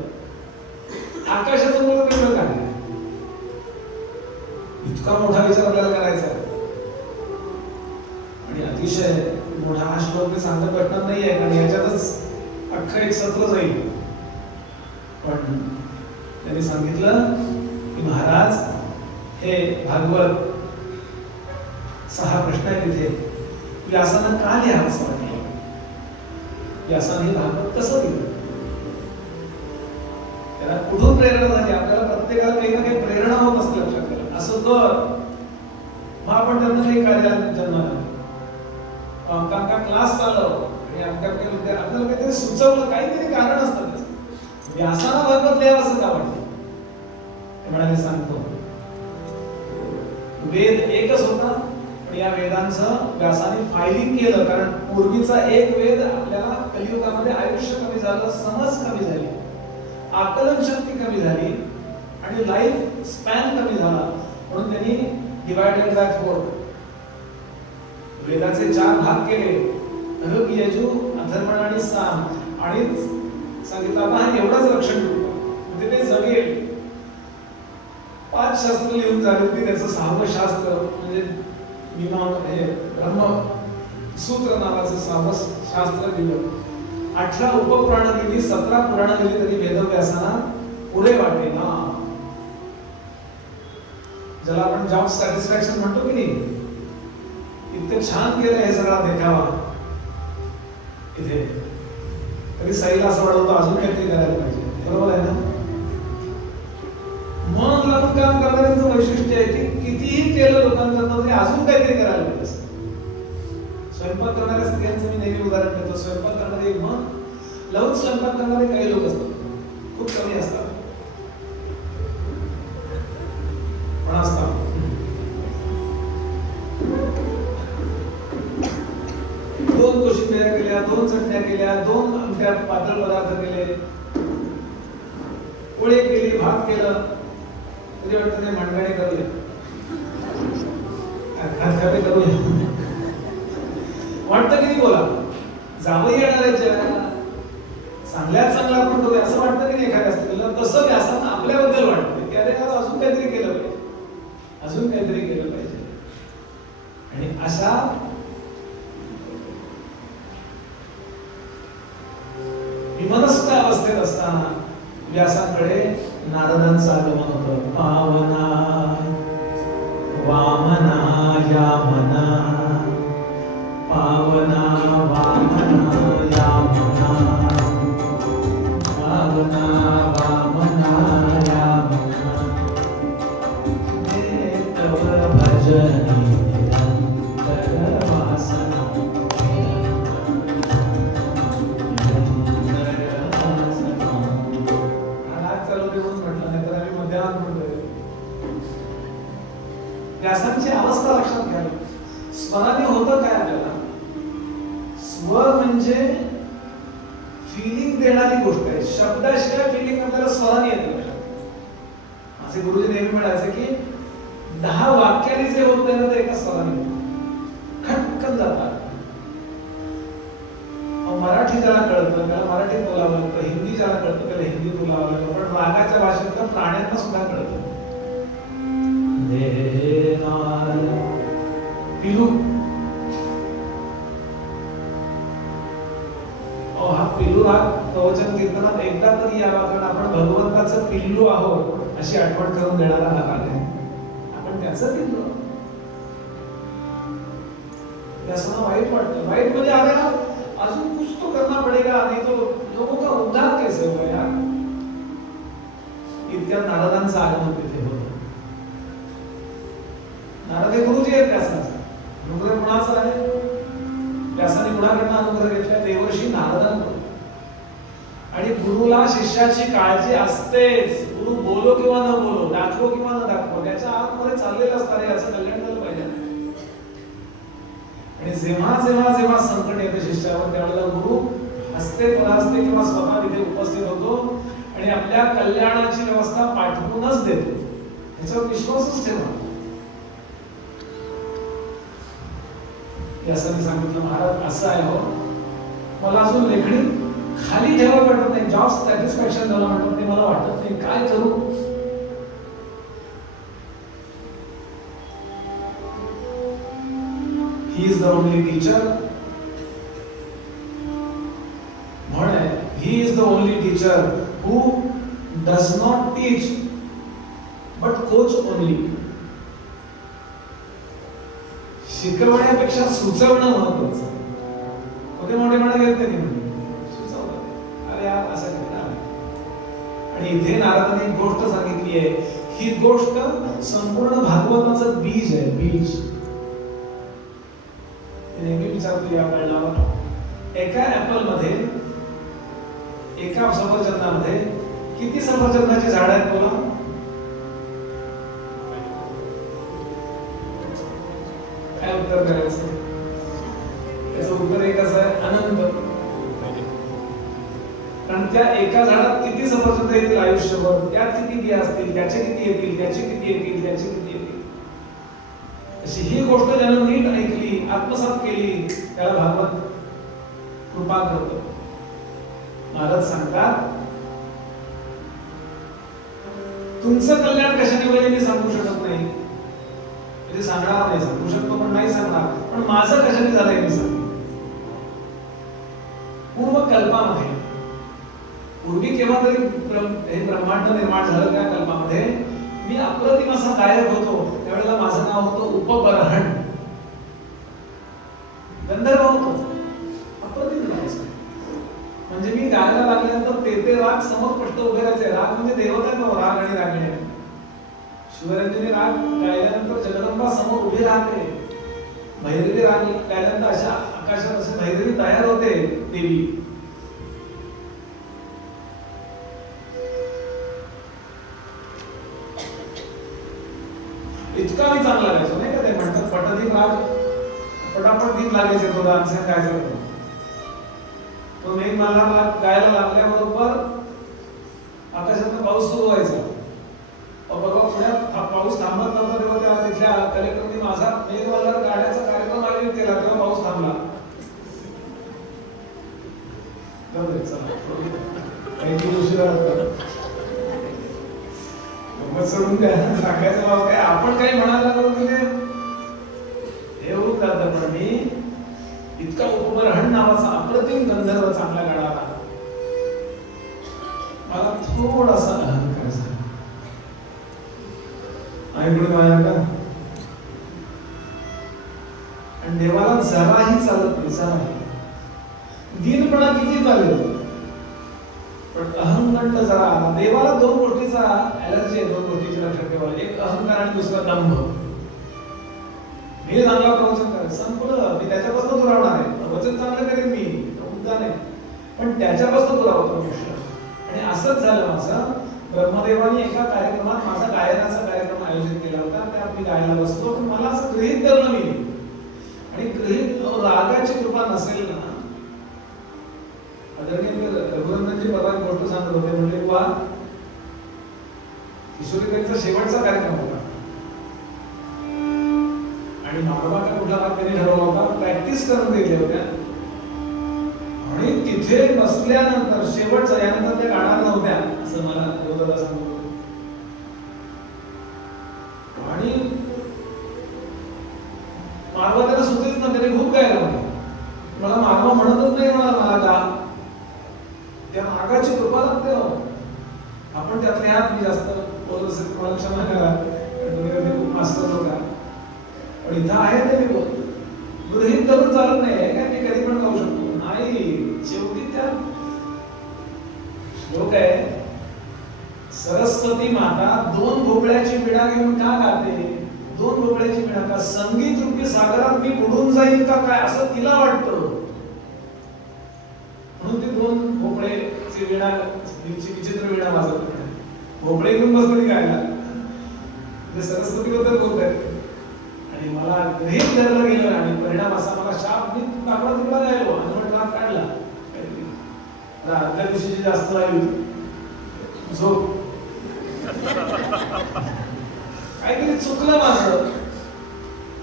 आकाशाचं मूलद्रव्य काय? इतका मोठा विचार आपल्याला करायचा आहे आणि अतिशय मोठा हा श्लोक मी सांगत भेटणार नाही आहे, कारण याच्यातच अख्खं एक सत्र जाईल. पण त्यांनी सांगितलं की महाराज हे भागवत 6 प्रश्न आहेत तिथे. व्यासानं का लिहावं असं वाटलं? व्यासाने हे भागवत कसं लिहिलं? त्याला कुठून प्रेरणा झाली? आपल्याला प्रत्येकाला काही ना काही प्रेरणा होत असते. लक्षात करा. असं कर मग आपण त्यांना काही कार्याला जन्माला आमका क्लास चालव आणि आपल्याला काहीतरी सुचवलं, काहीतरी कारण असतं त्याचं. व्यासाला भागवत लिहावं असं का वाटतं? ते म्हणाले सांगतो वेद एकच होता, पण या वेदांचं व्यासाने फायलिंग केलं. कारण पूर्वीचा एक वेद आपल्याला कलियुगामध्ये आयुष्य कमी झालं, समज कमी झाली, आकलन शक्ती कमी झाली आणि लाईफ स्पॅन कमी झाला. म्हणून त्यांनी डिवायडेड बाय 4 वेदाचे 4 भाग केले. ऋग, यजु, अथर्वण आणि साम. आणि सांगितलं आता हा एवढाच रक्षण करू, म्हणजे ते जगेल. 5 शास्त्र लिहून झाली होती. त्याचं 6वं शास्त्र म्हणजे हे ब्रह्मसूत्र नावाचं 6वं शास्त्र लिहिलं. 18 उपपुराण लिहिली, 17 पुराण लिहिली, तरी वेदव्यासांना पुरे वाटे ना. ज्याला आपण जॉब सॅटिस्फॅक्शन म्हणतो की नाही, इतकं छान केलं हे सगळा देखावा इथे, तरी साईला असं वाटतं अजून काहीतरी करायला पाहिजे. बरोबर आहे ना? मन लावून काम करणाऱ्यांचं वैशिष्ट्य आहे की कितीही केलं लोकांकरता तरी अजून काहीतरी करायला पाहिजे. स्वयंपाक करणाऱ्या स्त्रियांचं मी नेहमी उदाहरण देतो. स्वयंपाक करणारे मन लावून स्वयंपाक करणारे काही लोक असतात, खूप कमी असतात, पण असतात. दोन कोशिंबिऱ्या केल्या, 2 चटण्या केल्या, 2 आमच्या पातळ पदार्थ केले, पोळे केली, भात केलं, तरी वाटतं नाही मनगाणे करूया, खाते करूया. वाटतं की नाही? बोला, जावई येणार आहे जेवायला, चांगल्यात चांगला आपण करूया असं वाटतं की नाही एखाद्या स्त्रीला? तसं व्यासांना आपल्याबद्दल वाटतं की अरे यार अजून काहीतरी केलं पाहिजे, अजून काहीतरी केलं पाहिजे. आणि अशा विमनस्क अवस्थेत असताना व्यासांकडे नारदांचं आगमन होतं. पावना वामना यामना, पावना वामना यामना, पावना वामना यामना, हे तव भजनी निरंतर वासना. व्यासांची अवस्था लक्षात घ्या. स्वराने होतं काय आपल्याला? स्वर म्हणजे फिलिंग देणारी गोष्ट आहे. शब्दाशिवाय फिलिंग आपल्याला स्वराने येते. माझे गुरुजी नेहमी म्हणायचे की 10 वाक्याने जे होत नाही ना ते एका स्वराने खटकन जातात. मराठी ज्याला कळतं त्याला मराठीत बोलावं लागतं, हिंदी ज्याला कळतं त्याला हिंदीत बोलावं लागतं, पण रागाच्या भाषेतलं प्राण्यांना सुद्धा कळतं. पिलू, हा पिलू राग प्रवचन कीर्तनात एकदा तरी यावा, कारण आपण भगवंताचं पिल्लू आहोत अशी आठवण करून देणारा हा राग आहे. आपण त्याचं पिल्लू आहोत. त्याचं वाईट वाटतं. वाईट म्हणजे अरे अजून कुछ तो करना पडेगा, नहीं तो लोगों का उद्धार कैसे होगा यार. इतक्या नारदांचं आगमन तिथे होतं. नारद गुरुजी आहेत व्यासाचे. गुरुला शिष्याची काळजी असतेच. गुरु बोलो किंवा न बोलो, दाखवो किंवा न दाखवो, त्याच्या आतमध्ये चाललेलं असतं रे, याचं कल्याण झालं पाहिजे. आणि जेव्हा जेव्हा जेव्हा संकट येतं शिष्यावर, त्यावेळेला गुरु हसते पराहसते किंवा स्वतः तिथे उपस्थित होतो आणि आपल्या कल्याणाची व्यवस्था पाठवूनच देतो. याच्यावर विश्वासच ठेवा. असं मी सांगितलं, महाराज असं आहे हो, मला अजून लेखणी खाली ठेवायला वाटत नाही, जॉब सॅटिस्फॅक्शन झालं म्हणतात ते मला वाटत नाही, काय करू. He is the only teacher. म्हण आहे, he is the only teacher who does not teach but coach only. शिकवण्यापेक्षा सुचवणं महत्वाचं. मोठे मोठे म्हणा घेत नाही, सुचवलं अरे यार असं करणार. आणि इथे नारदाने एक गोष्ट सांगितली आहे. ही गोष्ट संपूर्ण भागवताचं बीज आहे, बीज. नेहमी विचारतो या कारणावर, एका ऍपल मध्ये, एका सफरचंदामध्ये किती सफरचंदाची झाड आहेत बोला? काय उत्तर करायचं? त्याचं उत्तर एकच आहे, अनंत. कारण त्या एका झाडात किती सफरचंद येतील आयुष्यभर, त्यात किती बिया असतील, त्याचे किती येतील, त्याचे किती येतील, त्याचे किती येतील. अशी ही गोष्ट ज्यानं नीट ऐकली, आत्मसात केली, त्याला भागवत कृपा करतो. महाराज सांगतात, तुमचं कल्याण कशाने होईल मी सांगू शकत नाही, म्हणजे सांगणार नाही, सांगू शकतो पण नाही सांगणार, पण माझं कशाने झालंय मी सांग. पूर्व कल्पामध्ये, पूर्वी केव्हा तरी हे ब्रह्मांड निर्माण झालं, त्या कल्पामध्ये मी अप्रतिम असा गायक होतो. त्यावेळेला माझं नाव होतं उपबरहण, गंधर्व होतो, अप्रतिम गायक. म्हणजे मी गायला लागल्यानंतर ते राग समोर स्पष्ट उभे राहायचे. राग म्हणजे देवता तो, राग आणि रागिणी. शिवरंजनी राग गायल्यानंतर जगदंबा समोर उभी राहते. भैरवी राग गायल्यानंतर अशा आकाशात असे भैरवी तयार होते देवी. इतका मी चांगला गायचो नाही का. ते म्हणतात पटदीप राग, पटापट दीप लागायचे तो डान्स गायचा. तो मेघ मला गायला लागल्याबरोबर आकाशात पाऊस सुरू व्हायचा. बघा पुण्यात पाऊस थांबत नव्हता, तेव्हा त्या तिथल्या कलेक्टरने माझा मेघवालावर गाण्याचा कार्यक्रम आयोजित केला, तेव्हा पाऊस थांबला. सोडून द्या, सांगायचं बाबा काय आपण काही म्हणायला लागलो म्हणजे हे होऊन जातं. पण मी इतका उपबरहण नावाचा अप्रतिम गंधर्व चांगला गाणारा, मला थोडासा अहंकार झाला. ऐकून माझ्या का, आणि देवाला जराही चालत नाही, जराही. दीनपणा किती चालेल, पण अहंकंठ जरा आला. देवाला दोन गोष्टीचा ऍलर्जी आहे, दोन गोष्टीची लक्षात ठेवायला. एक अहंकार आणि दुसरा दंभ. मी चांगला प्रवचन करेन, संपलं, मी त्याच्यापासून दुरावणार आहे. प्रवचन चांगलं करेन मी, मुद्दा नाही, पण त्याच्यापासून दुरावतो गोष्ट. आणि असंच झालं माझं. ब्रह्मदेवानी एका कार्यक्रमात माझा गायनाचा कार्यक्रम आयोजित केला होता. त्यात मी गायला बसलो, पण मला असं गृहीत धरलं मी. आणि गृहीत रागाची कृपा नसेल ना. आदरणीय रघुनंदनजी परवा गोष्ट सांगत होते, म्हणजे वा किशोरीताईंचा शेवटचा कार्यक्रम होता आणि मागवा का कुठला भाग त्यांनी ठरवला होता, प्रॅक्टिस करून दिल्या होत्या. आणि तिथे नसल्यानंतर शेवटचा, यानंतर त्या गाणार नव्हत्या असं मला देवदादा सांगत होते. आणि मागवा त्याला सुचत ना, त्याने खूप गायला होते. मला मागवा म्हणतच नाही, मला गा. त्या मागाची कृपा लागते. आपण त्यातले आहात, मी जास्त बोलत असेल तुम्हाला क्षमा करा, खूप मास्तर होता. पण इथं आहे ते मी बोलतो. गृहीत धरून चालत नाही काय, मी कधी पण गाऊ शकतो नाही. शेवटी त्या श्लोक आहे, सरस्वती माता दोन भोपळ्याची विडा घेऊन का गाते. दोन भोपळ्याची विडा का, संगीत रूपी सागरात मी बुडून जाईल का काय असं तिला वाटतं. म्हणून ते दोन भोपळेचे ती वीणा विचित्र वीणा वाजत होती. भोपळे घेऊन बसली गायला, म्हणजे सरस्वती बद्दल बोलताय. आणि मला गृहीत धरलं गेलं आणि परिणाम असा मला शाप, मी काकडा तिकडा गायलो आणि म्हटलं काढला काहीतरी. आदल्या दिवशीची जास्त झाली होती झोप, काहीतरी चुकलं माझं.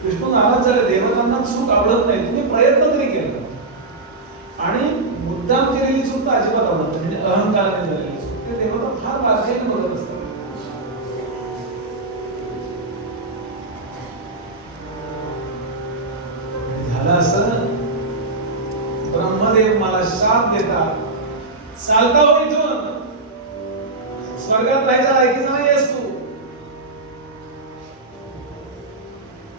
विष्णू नाराज झाले, देवतांना चूक आवडत नाही, तुम्ही प्रयत्न तरी केला आणि मुद्दाम केलेली चूक तर अजिबात आवडत नाही, म्हणजे अहंकाराने झालेली चूक ते देवता फार बारकाईने बघत असतात. झालं असं, ब्रह्मदेव मला शाप देतात, चालता हो इथून, स्वर्गात राहायच्या लायकीचा नाही आहेस तू.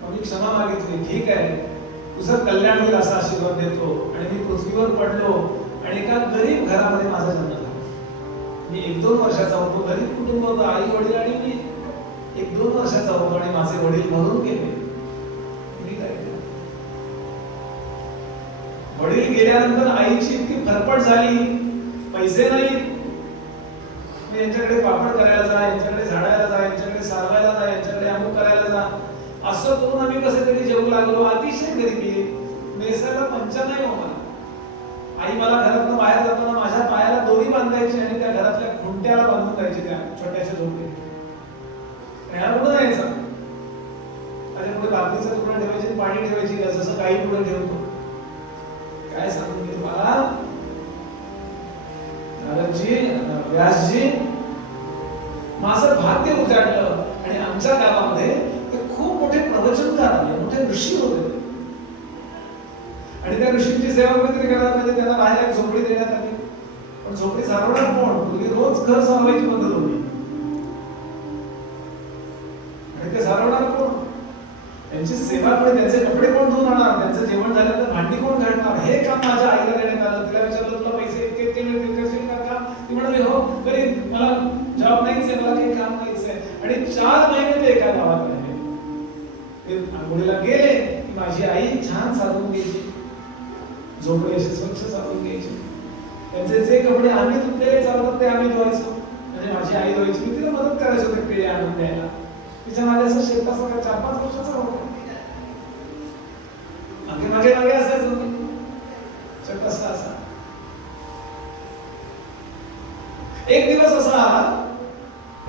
मी क्षमा मागितली, ठीक आहे तुझं कल्याण होईल असा आशीर्वाद देतो. आणि मी पृथ्वीवर पडलो आणि एका गरीब घरामध्ये माझा जन्म झाला. मी 1-2 वर्षाचा होतो, गरीब कुटुंब होतं, आई वडील आणि मी 1-2 वर्षाचा होतो आणि माझे वडील मरून गेले. मी काय केलं, वडील गेल्यानंतर आईची इतकी फरफट झाली, पैसे नाही, यांच्याकडे पापड करायला जा, यांच्याकडे झाडायला जा, यांच्याकडे सारवायला जा, यांच्याकडे अमुक करायला जा, असं करून आम्ही कसे तरी जेवू लागलो. अतिशय गरिबी, नेसायला पंचा नाही हो मला. आई मला घरातून बाहेर जाताना माझ्या पायाला दोरी बांधायची आणि त्या घरातल्या खुंट्याला बांधून द्यायची त्या छोट्याशा झोपडीत. ह्याला पुढे जायचा, माझ्या पुढे कापडीचा तुकडा ठेवायची, पाणी ठेवायची, जसं काही पुढे ठेवतो. काय सांगून मी तुम्हाला, नारदजी, व्यासजी माझं भाग्य उजाडलं. आणि आमच्या गावामध्ये खूप मोठे प्रवचनकार आले, मोठे ऋषी होते आणि त्या ऋषींची सेवा कधी करणार, म्हणजे त्यांना बाहेर एक झोपडी देण्यात आली. पण झोपडी सारवणार कोण, पूर्वी रोज घर सारवायची पद्धत होती आणि ते सारवणार कोण, त्यांची सेवा कोण, त्यांचे कपडे कोण धुवून आणणार, त्यांचं जेवण झाल्यानंतर भांडी कोण घालणार, हे काम माझ्या आईला देण्यात आलं. तिला विचारलं तुला पैसे इतके मिळतील कसे का, ती म्हणाली हो तरी मला जॉब नाहीच आहे, मला काही काम नाहीच आहे. आणि 4 महिने ते एका गावात राहिले. ते आंघोळीला गेले की माझी आई छान सारवून घ्यायची, झोपडी अशी स्वच्छ सारवून घ्यायची. त्यांचे जे कपडे आम्ही धुतलेले चालतात ते आम्ही धुवायचो, म्हणजे माझी आई धुवायची, मी तिला मदत करायचो ते पिढे आणून द्यायला. तिच्या माझ्या असं शेताचा 4-5 वर्षाचा होता, मागे मागे असायचो मी छोटासा असा. एक दिवस असा आला,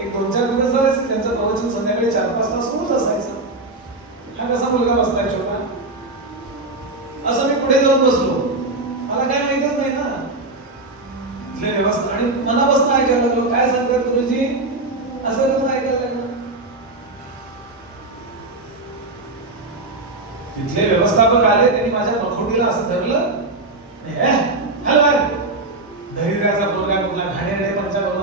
एक 2-4 दिवस झाले त्यांचं प्रवचन संध्याकाळी 4-5 तास सुरूच असायचं. हा कसा मुलगा बसलाय छोटा, असं मी पुढे जाऊन बसलो. मला काय माहितीच नाही ना इथली व्यवस्था, आणि मनापासून ऐकायला लागलो, काय सांगतात गुरुजी, असं करून ऐकायला लागलो. तिथले व्यवस्थापक आले, त्यांनी माझ्या नखोटीला असं धरलं, धैर्याचा पोरगा कुठला घाणेरडे पंचा करून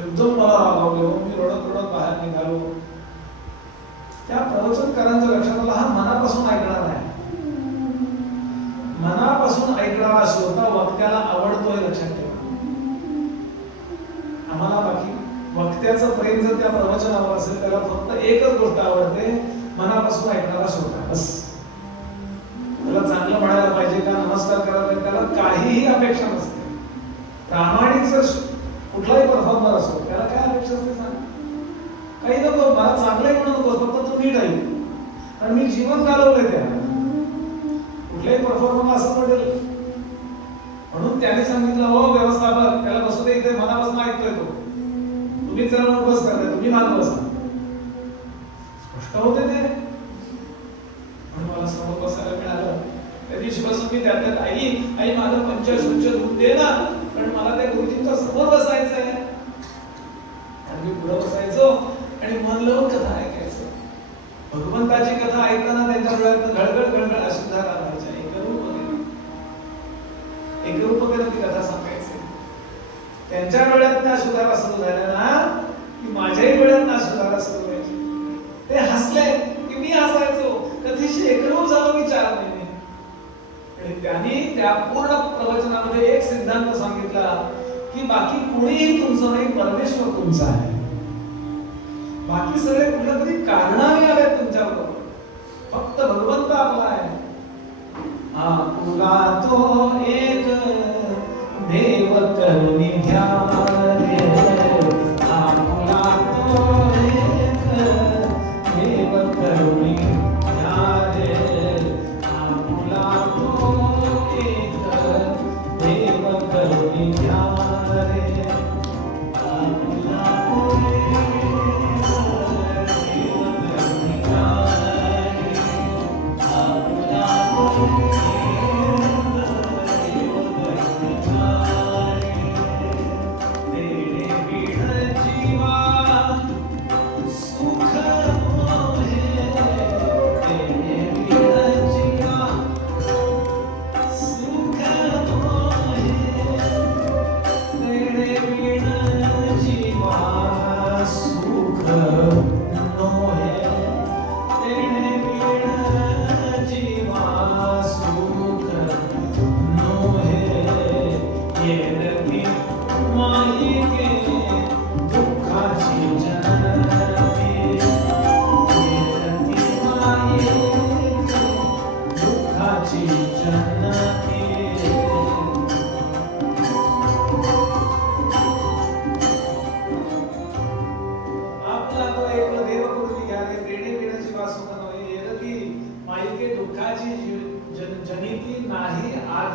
एकदम मला रागावले. मी रडत बाहेर निघालो. त्या प्रवचनकारांच्या लक्षात आलं, हा मनापासून ऐकणार आहे, मनापासून ऐकणारा श्रोता वक्त्याला आवडतोय, लक्षात ठेवा. आम्हाला बाकी वक्त्याचं प्रेम जर त्या प्रवचनावर असेल, त्याला फक्त एकच गोष्ट आवडते, मनापासून ऐकणारा श्रोता, बस. त्याला चांगलं म्हणायला पाहिजे का, नमस्कार करायला पाहिजे, त्याला काहीही अपेक्षा नसते. प्रामाणिक जर कुठलाही परफॉर्मर असो, त्याला काय अपेक्षा असते सांग, काही नको, मला चांगलंही म्हणू नको, फक्त तू नीट ऐक. आणि मी जीवन घालवलंय त्या, कुठल्याही परफॉर्मरला असं वाटेल. म्हणून त्याने सांगितलं, हो व्यवस्थापक, त्याला बसू दे इथे, मनापासून ऐकतोय तो, तुम्ही जरा बस करताय, तुम्ही मागे बसा. स्पष्ट होते ते, म्हणून मला समोर बसायला मिळालं. त्या दिवशीपासून मी त्यात आई माझं पंचशुच्च दूध दे ना, पण मला त्या गुरुजींच्या समोर बसायचंय. आणि मी पुढे बसायचो आणि मन लावून कथा ऐकायचो. भगवंताची कथा ऐकताना त्यांच्या डोळ्यातून घळघळ अश्रुधारा राहायच्या. एकरूपतेने ती कथा सांगायची. त्यांच्या डोळ्यातून अश्रुधारा सुरू झाल्या ना, की माझ्याही डोळ्यातून अश्रुधारा सुरू व्हायची. ते हसले की मी हसायचो. कधीशी एकरूप झालो मी 4 महिने. आणि त्यांनी त्या पूर्ण प्रवचनामध्ये एक सिद्धांत सांगितला की बाकी कोणीही तुमचं नाही, परमेश्वर तुमचा आहे. बाकी सगळे कुठल्या तरी कारणाने आले तुमच्याबरोबर, फक्त भगवंत आपला आहे. तुला तो एक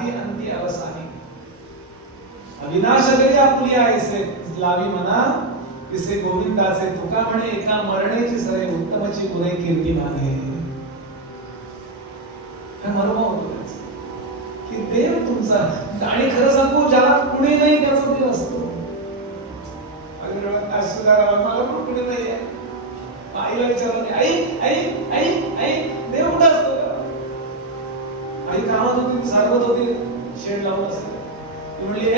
आदि अंती अवसानी अविनाश करी आपुली ऐसे लावी म्हणा तिसे गोविंदाचे तुका म्हणे एका मरणेची सरे उत्तमची गुणे कीर्ती माने हे मर्म होतो की देव तुमचा आणि खरं सांगू ज्याला कुणी नाही त्याचा देव असतो मला पण कुणी नाही आहे आईला विचारलं आई आई आई आई देव कुठं असतो आई कामात होती सारवत होती शेड लावून असेल ती म्हणली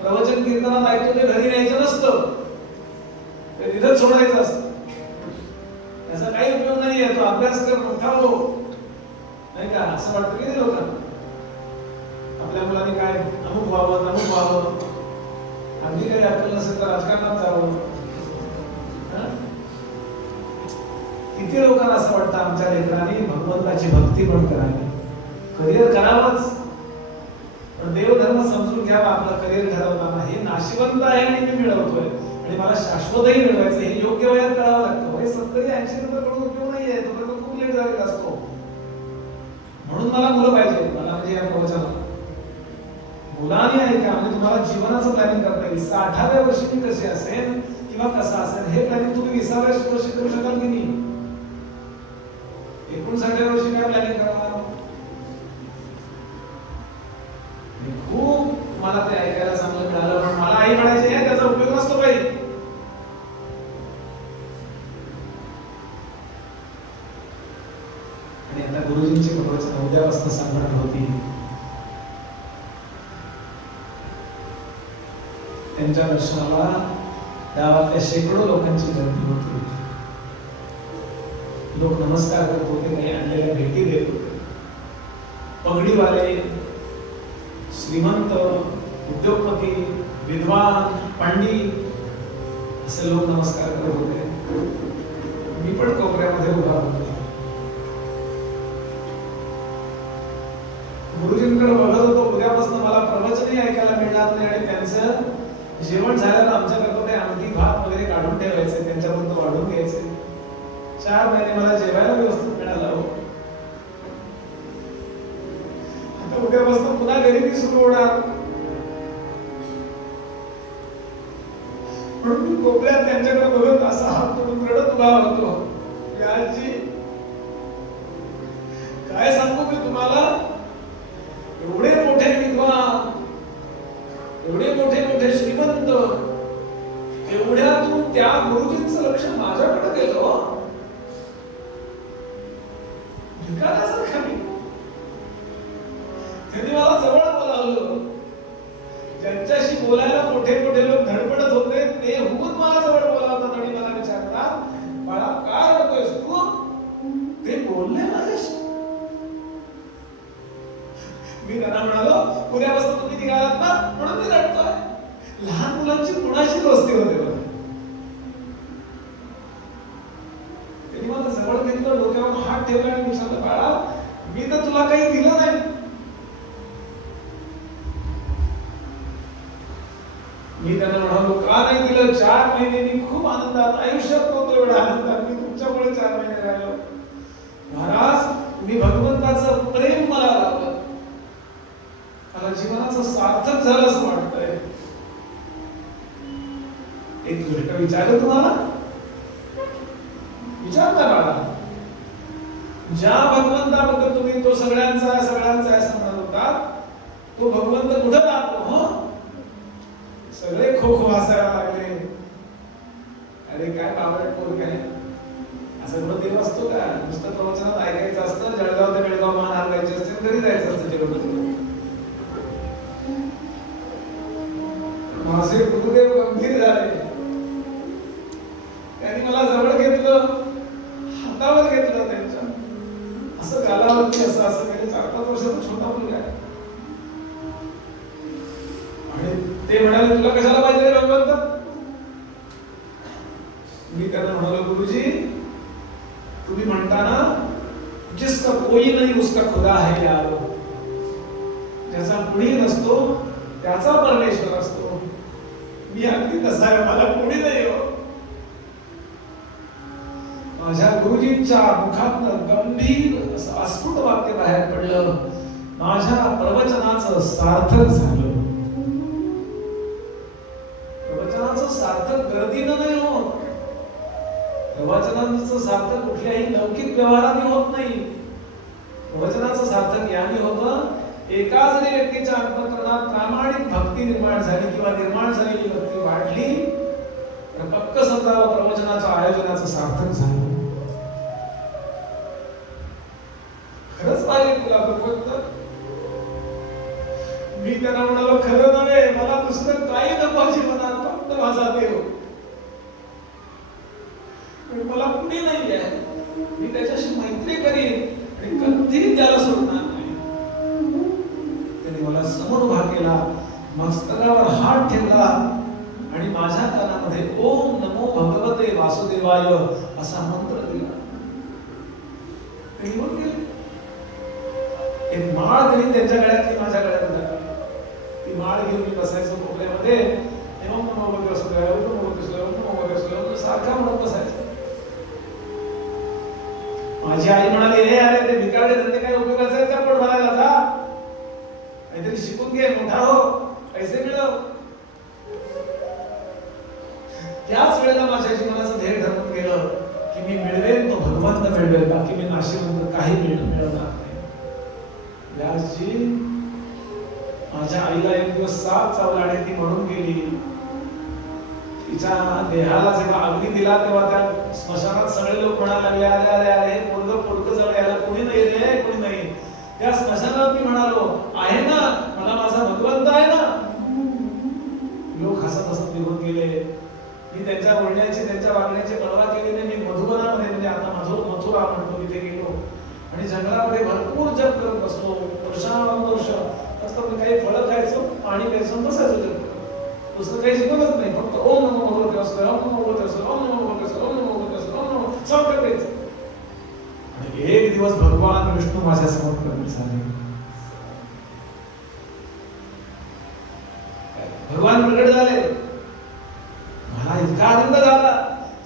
प्रवचन कीर्तनात ऐकतो ते घरी न्यायचं नसतं ते तिथंच सोडायचं असतं त्याचा काही उपयोग नाही आहे तो अभ्यास कर मोठा हो नाही का असं वाटतं की नाही लोकांना आपल्या मुलांनी काय अमुक व्हावं तमुक व्हावं अगदी काही अक्कल नसेल तर राजकारणात जावं किती लोकांना असं वाटतं आमच्या लेकरांनी भगवंताची भक्ती पण करावी करिअर करावंच पण देवधर्म समजून घ्यावा आपलं करिअर ठरवताना हे नाशिवंत आहे आणि मी मिळवतोय आणि मला शाश्वतही मिळवायचं हे योग्य वयात करावं लागतं वय 70-80 नंतर कडून उपयोग नाहीये तोपर्यंत खूप लेट झालेला असतो म्हणून मला मुलं पाहिजे मला म्हणजे या प्रवचनाला मुलांनी ऐका म्हणजे तुम्हाला जीवनाचं प्लॅनिंग करता येईल 60व्या वर्षी मी कसे असेल किंवा कसं असेल हे प्लॅनिंग तुम्ही 20व्या वर्षी करू शकाल की नाही 59व्या वर्षी काय प्लॅनिंग करणार खूप मला ते ऐकायला चांगलं मिळालं पण मला आई म्हणायची आहे त्याचा उपयोग नसतो बाई आणि आता गुरुजींची प्रवचन उद्यापासून सांगणार होती त्यांच्या दर्शनाला गावातल्या शेकडो लोकांची गर्दी होती लोक नमस्कार करत होते काही आणलेल्या भेटी देत होते पगडीवाले श्रीमंत उद्योगपती विद्वान पंडित असे लोक नमस्कार करत होते मी पण कोपऱ्यामध्ये उभा होतो गुरुजींकडे बघत होतो उद्यापासून मला प्रवचनही ऐकायला मिळणार नाही आणि त्यांचं जेवण झाल्यावर आमच्याकडे ते आमटी भात वगैरे काढून ठेवायचे त्यांच्याबरोबर वाढून घ्यायचे 4 महिने मला जेवायला व्यवस्थित मिळालं आता उद्यापासून पुन्हा गरिबी सुरू होणार म्हणून मी कोपऱ्यात त्यांच्याकडे बघत असा हात तोडून रडत उभा होतो याची काय सांगू मी तुम्हाला एवढे मोठे विद्वान एवढे मोठे मोठे श्रीमंत एवढ्यातून त्या गुरुजींचं लक्ष माझ्याकडे गेलं भिकाऱ्यासारखा मी त्यांनी मला जवळ बोलावलं ज्यांच्याशी बोलायला मोठे मोठे लोक धडपडत होते ते होऊन मला जवळ बोलावतात आणि मला विचारतात बाळा काय रडतोयस तू ते बोलले माझ्याशी मी त्यांना म्हणालो उद्यापासून तुम्ही निघालात ना म्हणून मी रडतोय लहान मुलांची कुणाशी दोस्ती होते बघा त्यांनी मला जवळ घेतलं डोक्यावर हात ठेवला आणि विचारलं बाळा मी तर तुला काही दिलं नाही मी त्यांना म्हणालो का नाही दिलं 4 महिने मी खूप आनंदात आयुष्यात नव्हतो एवढा आनंदात मी तुमच्यामुळे 4 महिने राहिलो महाराज मी भगवंताचं प्रेम मला लावलं मला जीवनाचं सार्थक झालं असं वाटतंय एक गोष्ट विचारलं तुम्हाला विचारता बाळा ज्या भगवंताबद्दल तुम्ही तो सगळ्यांचा असं म्हणत होता तो भगवंत कुठं राहतो हो सगळे खो खो हसायला लागले अरे काय बाबा पोर काय असं पण देव असतो का नुसतं प्रवचनात ऐकायचं असतं जळगाव ते बेळगाव मान हलवायचे असते घरी जायचं असतं जगत माझे गुरुदेव गंभीर झाले त्यांनी मला जवळ घेतलं हातावर घेतलं त्यांच्या असं कालावधी असं गेले 4-5 वर्षाचा छोटा मुलगा आहे आणि ते म्हणाले तुला कशाला पाहिजे भगवंत मी त्यांना म्हणालो गुरुजी तुम्ही म्हणताना जिसका कोई नहीं उसका खुदा है यार ज्याचा कुणी नसतो त्याचा परमेश्वर असतो मी अगदी तसा आहे मला कोणी नाही हो माझ्या गुरुजींच्या मुखातनं गंभीर असं अस्फुट वाक्य बाहेर पडलं माझ्या प्रवचनाचं सार्थक झालं. प्रवचनाचं सार्थक गर्दीनं नाही होत. प्रवचनाचं सार्थक कुठल्याही लौकिक व्यवहाराने होत नाही. प्रवचनाचं सार्थक याने होतं, एका जरी व्यक्तीच्या अंतःकरणात प्रामाणिक भक्ती निर्माण झाली किंवा निर्माण झालेली भक्ती वाढली तर पक्क समजावं प्रवचनाच्या आयोजनाचं सार्थक झालं. खरंच पाहिजे तुला भगवंत. मी त्यांना म्हणालो, खरं नव्हे, मला दुसरं काही नको जीवनात, फक्त माझा देव. मला कुणी नाही आहे, मी त्याच्याशी मैत्री करीन आणि कधीही त्याला सोडणार नाही. त्याने मला समोर उभा केला, मस्तकावर हात ठेवला आणि माझ्या कानामध्ये ओम नमो भगवते वासुदेवाय असा मंत्र दिला. निघून गेले. एक माळ त्यांनी त्यांच्या गळ्यातली माझ्या गळ्यात घातली. ती माळ घेऊन मी बसायचो कोपऱ्यामध्ये. ओम नमो भगवते वासुदेवाय, ओम नमो भगवते वासुदेवाय, ओम नमो भगवते वासुदेवाय सारखा म्हणत बसायचो. माझी आई म्हणाली, हे अरे ते भिकारडे धंदे काय उपयोगाचे आहेत का? पोट भरायला जा, काहीतरी शिकून घे, मोठा हो, पैसे मिळव. त्याच वेळेला माझ्या जीवनाचं ध्येय ठरवून गेलं की मी मिळवेन तो भगवंत मिळवेल, बाकी मी नाशिवंत काही मिळवणार नाही. व्यासजी माझ्या आईला एक दिवस साप चावला आणि ती म्हणून गेली. तिच्या देहाला जेव्हा अग्नी दिला तेव्हा त्या स्मशानात सगळे लोक म्हणायला लागले, अरे अरे अरे पोरग जवळ यायला कोणी नाही रे, कोणी नाही. त्या स्मशानात मी म्हणालो, आहे ना, मला माझा भगवंत आहे ना. लोक हसत हसत निघून गेले. मी त्यांच्या बोलण्याची त्यांच्या वागण्याची परवा केली नाही. मी मधुबनामध्ये, म्हणजे आता मथुरा म्हणतो, तिथे गेलो आणि जंगलामध्ये भरपूर जप करत बसलो. वर्षानुवर्ष असतं. मी काही फळं खायचो, पाणी प्यायचो, बसायचो. दुसरं काही शिकवलंच नाही. फक्त ओम नमो भगवते वासुदेवाय, ओम नमो भगवते वासुदेवाय, ओम नमो भगवते वासुदेवाय, ओम नमो भगवते वासुदेवाय, ओम नमो सारखं तेच. आणि एक दिवस भगवान विष्णू माझ्या समोर प्रकट झाले. भगवान प्रकट झाले. मला इतका आनंद झाला.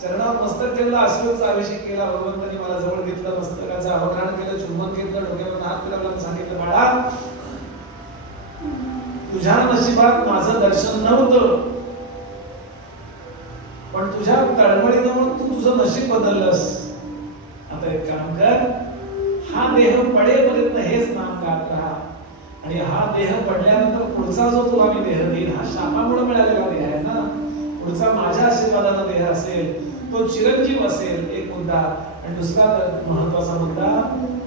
चरणावर मस्तक ठेवला, अश्वचा अभिषेक केला. भगवंतांनी मला जवळ घेतलं, मस्तकाचं अवघ्राण केलं, चुंबन घेतलं, डोक्यावर हात फिरवला, सांगितलं, बाळा तुझ्या नशिबात माझं दर्शन नव्हतं, पण तुझ्या तळमळीनं मग तू तुझं नशीब बदललंस. आता एक काम कर, हा देह पडेपर्यंत हेच नाम गात राहा आणि हा देह पडल्यानंतर पुढचा जो तुला मी देह देईन, हा शापामुळे मिळालेला देह आहे ना. पुढचा माझ्या आशीर्वादाचा देह असेल, तो चिरंजीव असेल, एक मुद्दा. आणि दुसरा महत्वाचा मुद्दा,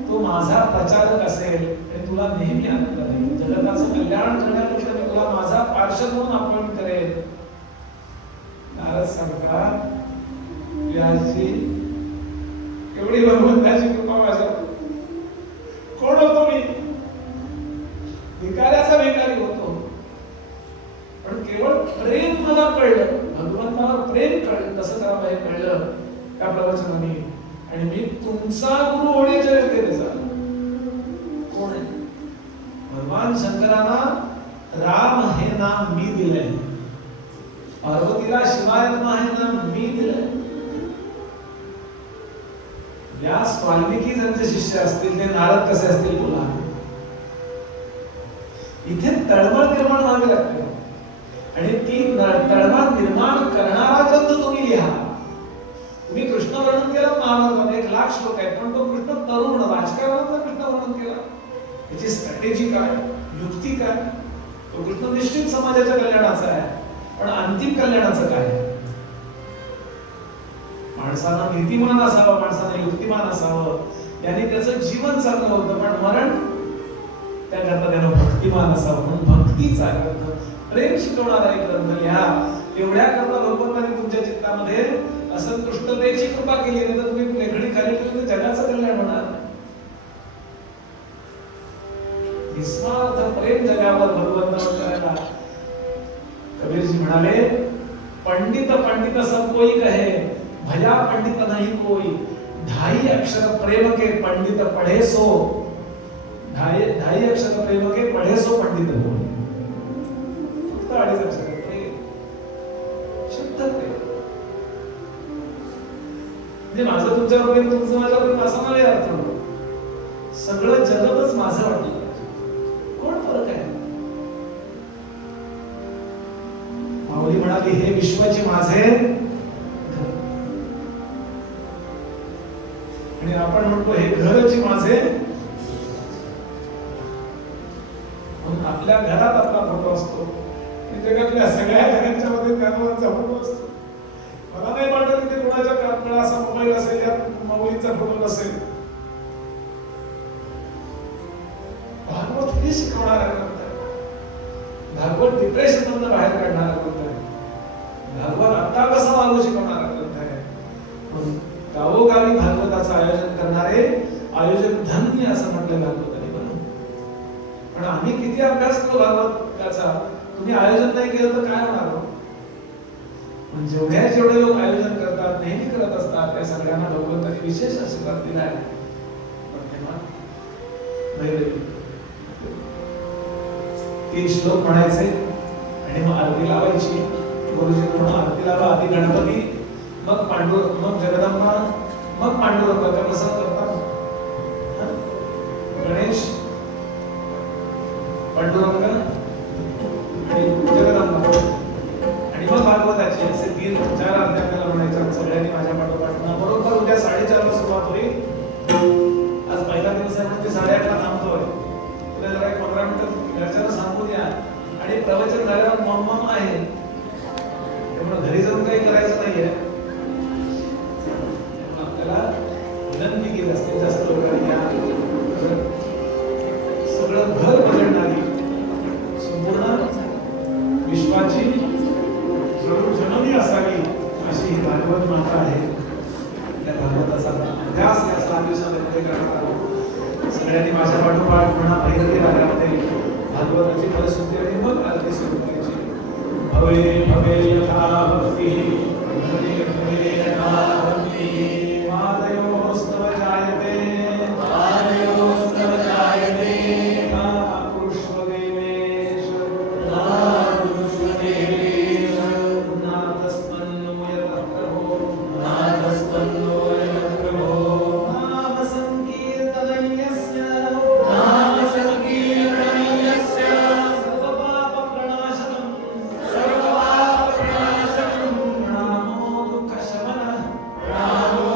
तो माझा प्रचारक असेल आणि तुला नेहमी आनंद राहील. जगताचं कल्याण करण्यापेक्षा मी तुला माझा पार्षद म्हणून अपॉइंट करेन. नारद सांगतात, व्यासजी एवढी भगवंताची कृपा माझ्या. कोण होतो मी? भिकाऱ्याचा भिकारी होतो, पण केवळ प्रेम मला कळलं, भगवंतावर प्रेम कळलं. कसं करावं हे कळलं त्या प्रवचनाने. आणि मी तुमचा गुरु होण्याच्या व्यक्तीने झालो. कोण आहे? भगवान शंकरांना राम हे नाम मी दिलंय, पार्वतीला शिवाय नमः हे नाम मी दिलंय. व्यास वाल्मिकी ज्यांचे शिष्य असतील ते नारद कसे असतील बोला. इथे तळमळ निर्माण व्हावी लागते आणि ती तळमळ निर्माण करणारा ग्रंथ तुम्ही लिहा. तुम्ही कृष्ण वर्णन केलं महाभारतात, 1,00,000 श्लोक आहेत, पण तो कृष्ण तरुण राजकारणाचा कृष्ण वर्णन केला. त्याची स्ट्रॅटेजी काय, युक्ती काय? तो कृष्ण निश्चित समाजाच्या कल्याणाचा आहे, पण अंतिम कल्याणाचं काय? माणसाला नीतिमान असावं, माणसाला युक्तिमान असावं, त्याने त्याचं जीवन चांगलं होतं, पण मरण त्याकरता त्यानं भक्तिमान असावं. म्हणून भक्तीचा ग्रंथ, प्रेम शिकवणारा एक ग्रंथ लिहा. एवढ्या करता भगवंतांनी तुमच्या चित्तामध्ये असंतुष्टतेची कृपा केली, नाही तर तुम्ही लेखणी खाली ठेवून जगाचं कल्याण होणार नाही. निस्वार्थ प्रेम जगावर भगवंतावर करायला. कबीरजी म्हणाले, पंडित पंडित सब कोई कहे, भया पंडित नहीं कोई, ढाई अक्षर प्रेम के पंडित पढ़े सो, ढाई अक्षर प्रेम के पढ़े सो पंडित होय. फक्त 2.5 अक्षर प्रेम, शुद्ध प्रेम. म्हणजे माझं तुमच्यावर प्रेम, तुमचं माझ्यावर प्रेम असा नाही अर्थ. सगळं जगतच माझं वाटलं. फरक आहे. माऊली म्हणाली हे विश्वाचे माझे घर. आणि आपण म्हणतो हे घरची माझे. म्हणून आपल्या घरात आपला फोटो असतो, जगातल्या सगळ्या जगांच्या मध्ये त्याचा फोटो असतो. मला नाही वाटत की कोणाच्या कानाला असा मोबाईल असेल यात माऊलीचा फोटो नसेल. भागवत हे शिकवणारा ग्रंथ आहे. भागवत डिप्रेशन मधून बाहेर काढणारा ग्रंथ आहे. भागवत आता कसा वागू शिकवणारा ग्रंथ आहे. म्हणून गावोगावी भागवताचं आयोजन करणारे आयोजक धन्य असं म्हटलं भागवताने. म्हणून पण आम्ही किती अभ्यास करू भागवताचा, तुम्ही आयोजन नाही केलं तर काय होणार. पण जेवढे लोक आयोजन करतात, नेहमी करत असतात, त्या सगळ्यांना भगवंतांनी विशेष आशीर्वाद दिलाय. पण तेव्हा 3 श्लोक म्हणायचे आणि मग आरती लावायची. गुरुजी म्हणून आरती लावा, आधी गणपती, मग पांडुरंग, मग जगदंबा, मग पांडुरंग. कसं करतात, गणेश, पांडुरंग आणि जगदंबा, आणि मग भागवताची असे 3-4 आरत्या आपल्याला म्हणायच्या. सगळ्यांनी माझ्या पाठोपाठ. बरोबर उद्या 4:30 ला सुरुवात होईल. आज पहिला दिवस आहे म्हणजे 8:30 ला थांबतोय. उद्या जरा 15 मिनिटं घरच्यांना सांगू द्या. आणि प्रवचन झाल्यावर मम्मम आहे, त्यामुळे घरी जाऊन काही करायचं नाहीये. आपल्याला विनंती केली असते जास्त लोकांनी या सगळं घर बदलणारी संपूर्ण विश्वाची जननी असावी अशी ही भागवत माता आहे. त्या भागवताचा अभ्यास या 7 दिवसांमध्ये करण्यात आला. सगळ्यांनी माझ्या पाठोपाठ म्हणा भैरवी रागामध्ये भागवताची फलश्रुती आणि मग आरती सुरू करायची. भवे भवे यथा भक्ती, भवे भवे यथा भक्ती, मादयोस्तव जायते, मादयोस्तव जायते, पुष्पदेवेश, पुष्पदेवेश, नाथस्मन्नो यतः प्रभो, नाथस्मन्नो यतः प्रभो, नाम संकीर्तनयस्य, नाम संकीर्तनयस्य, सर्वपापप्रणाशनम्, सर्वपापप्रणाशनम्, प्रणामो दुःखशमनः, प्रणामो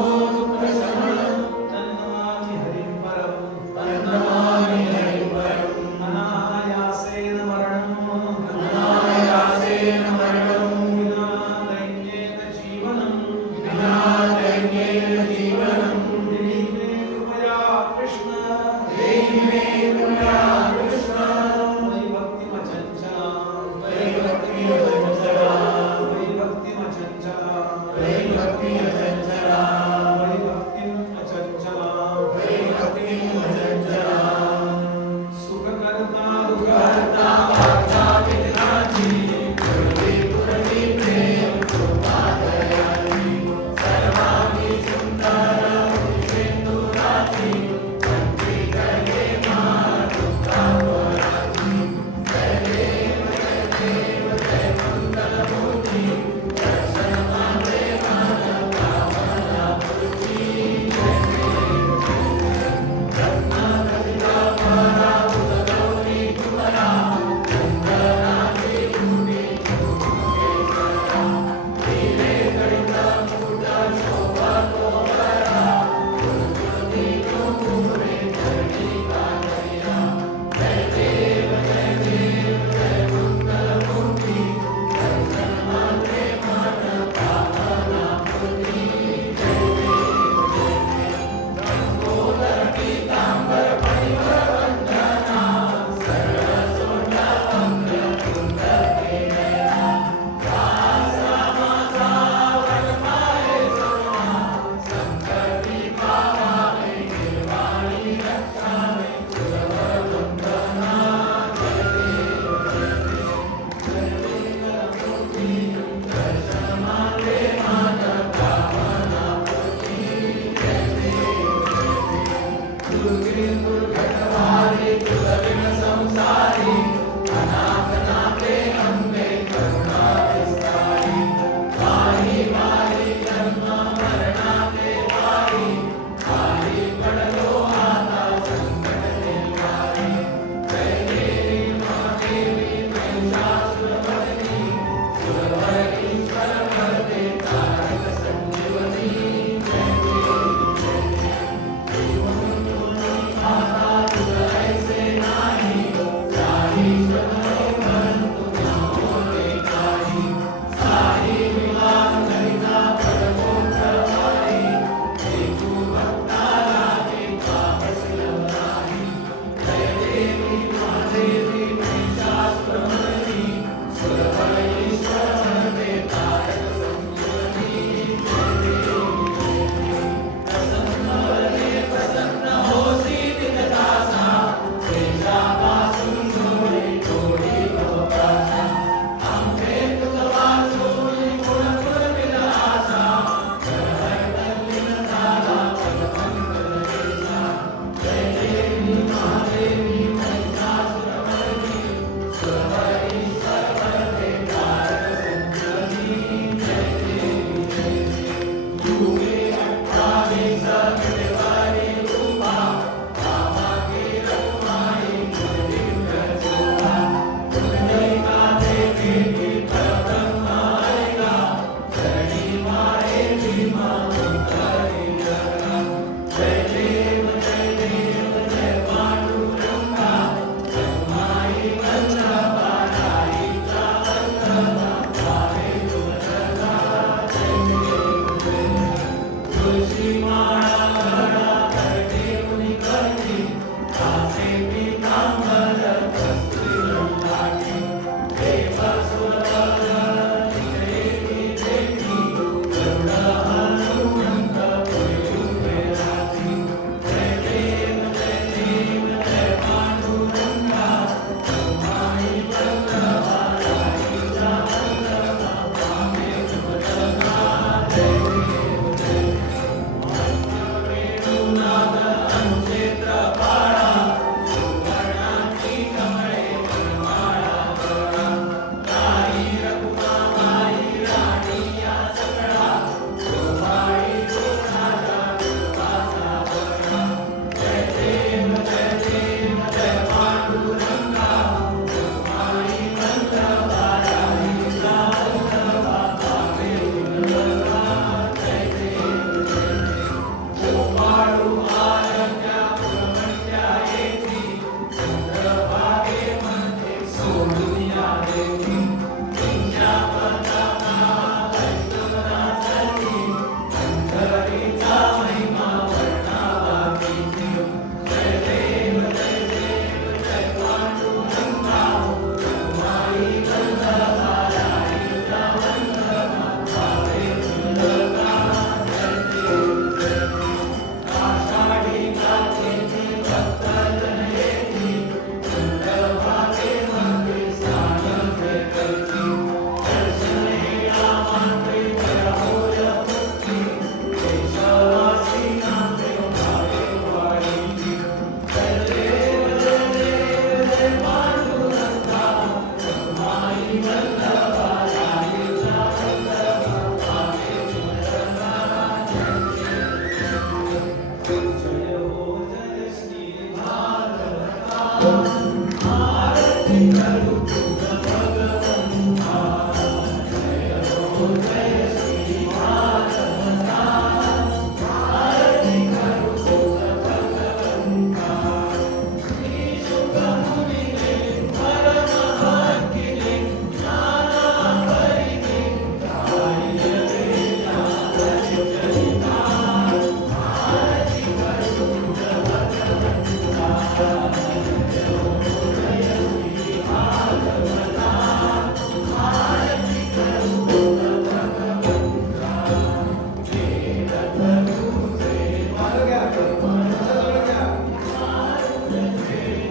मागं घ्या. तुमच्याजवळ घ्या.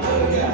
मागं घ्या.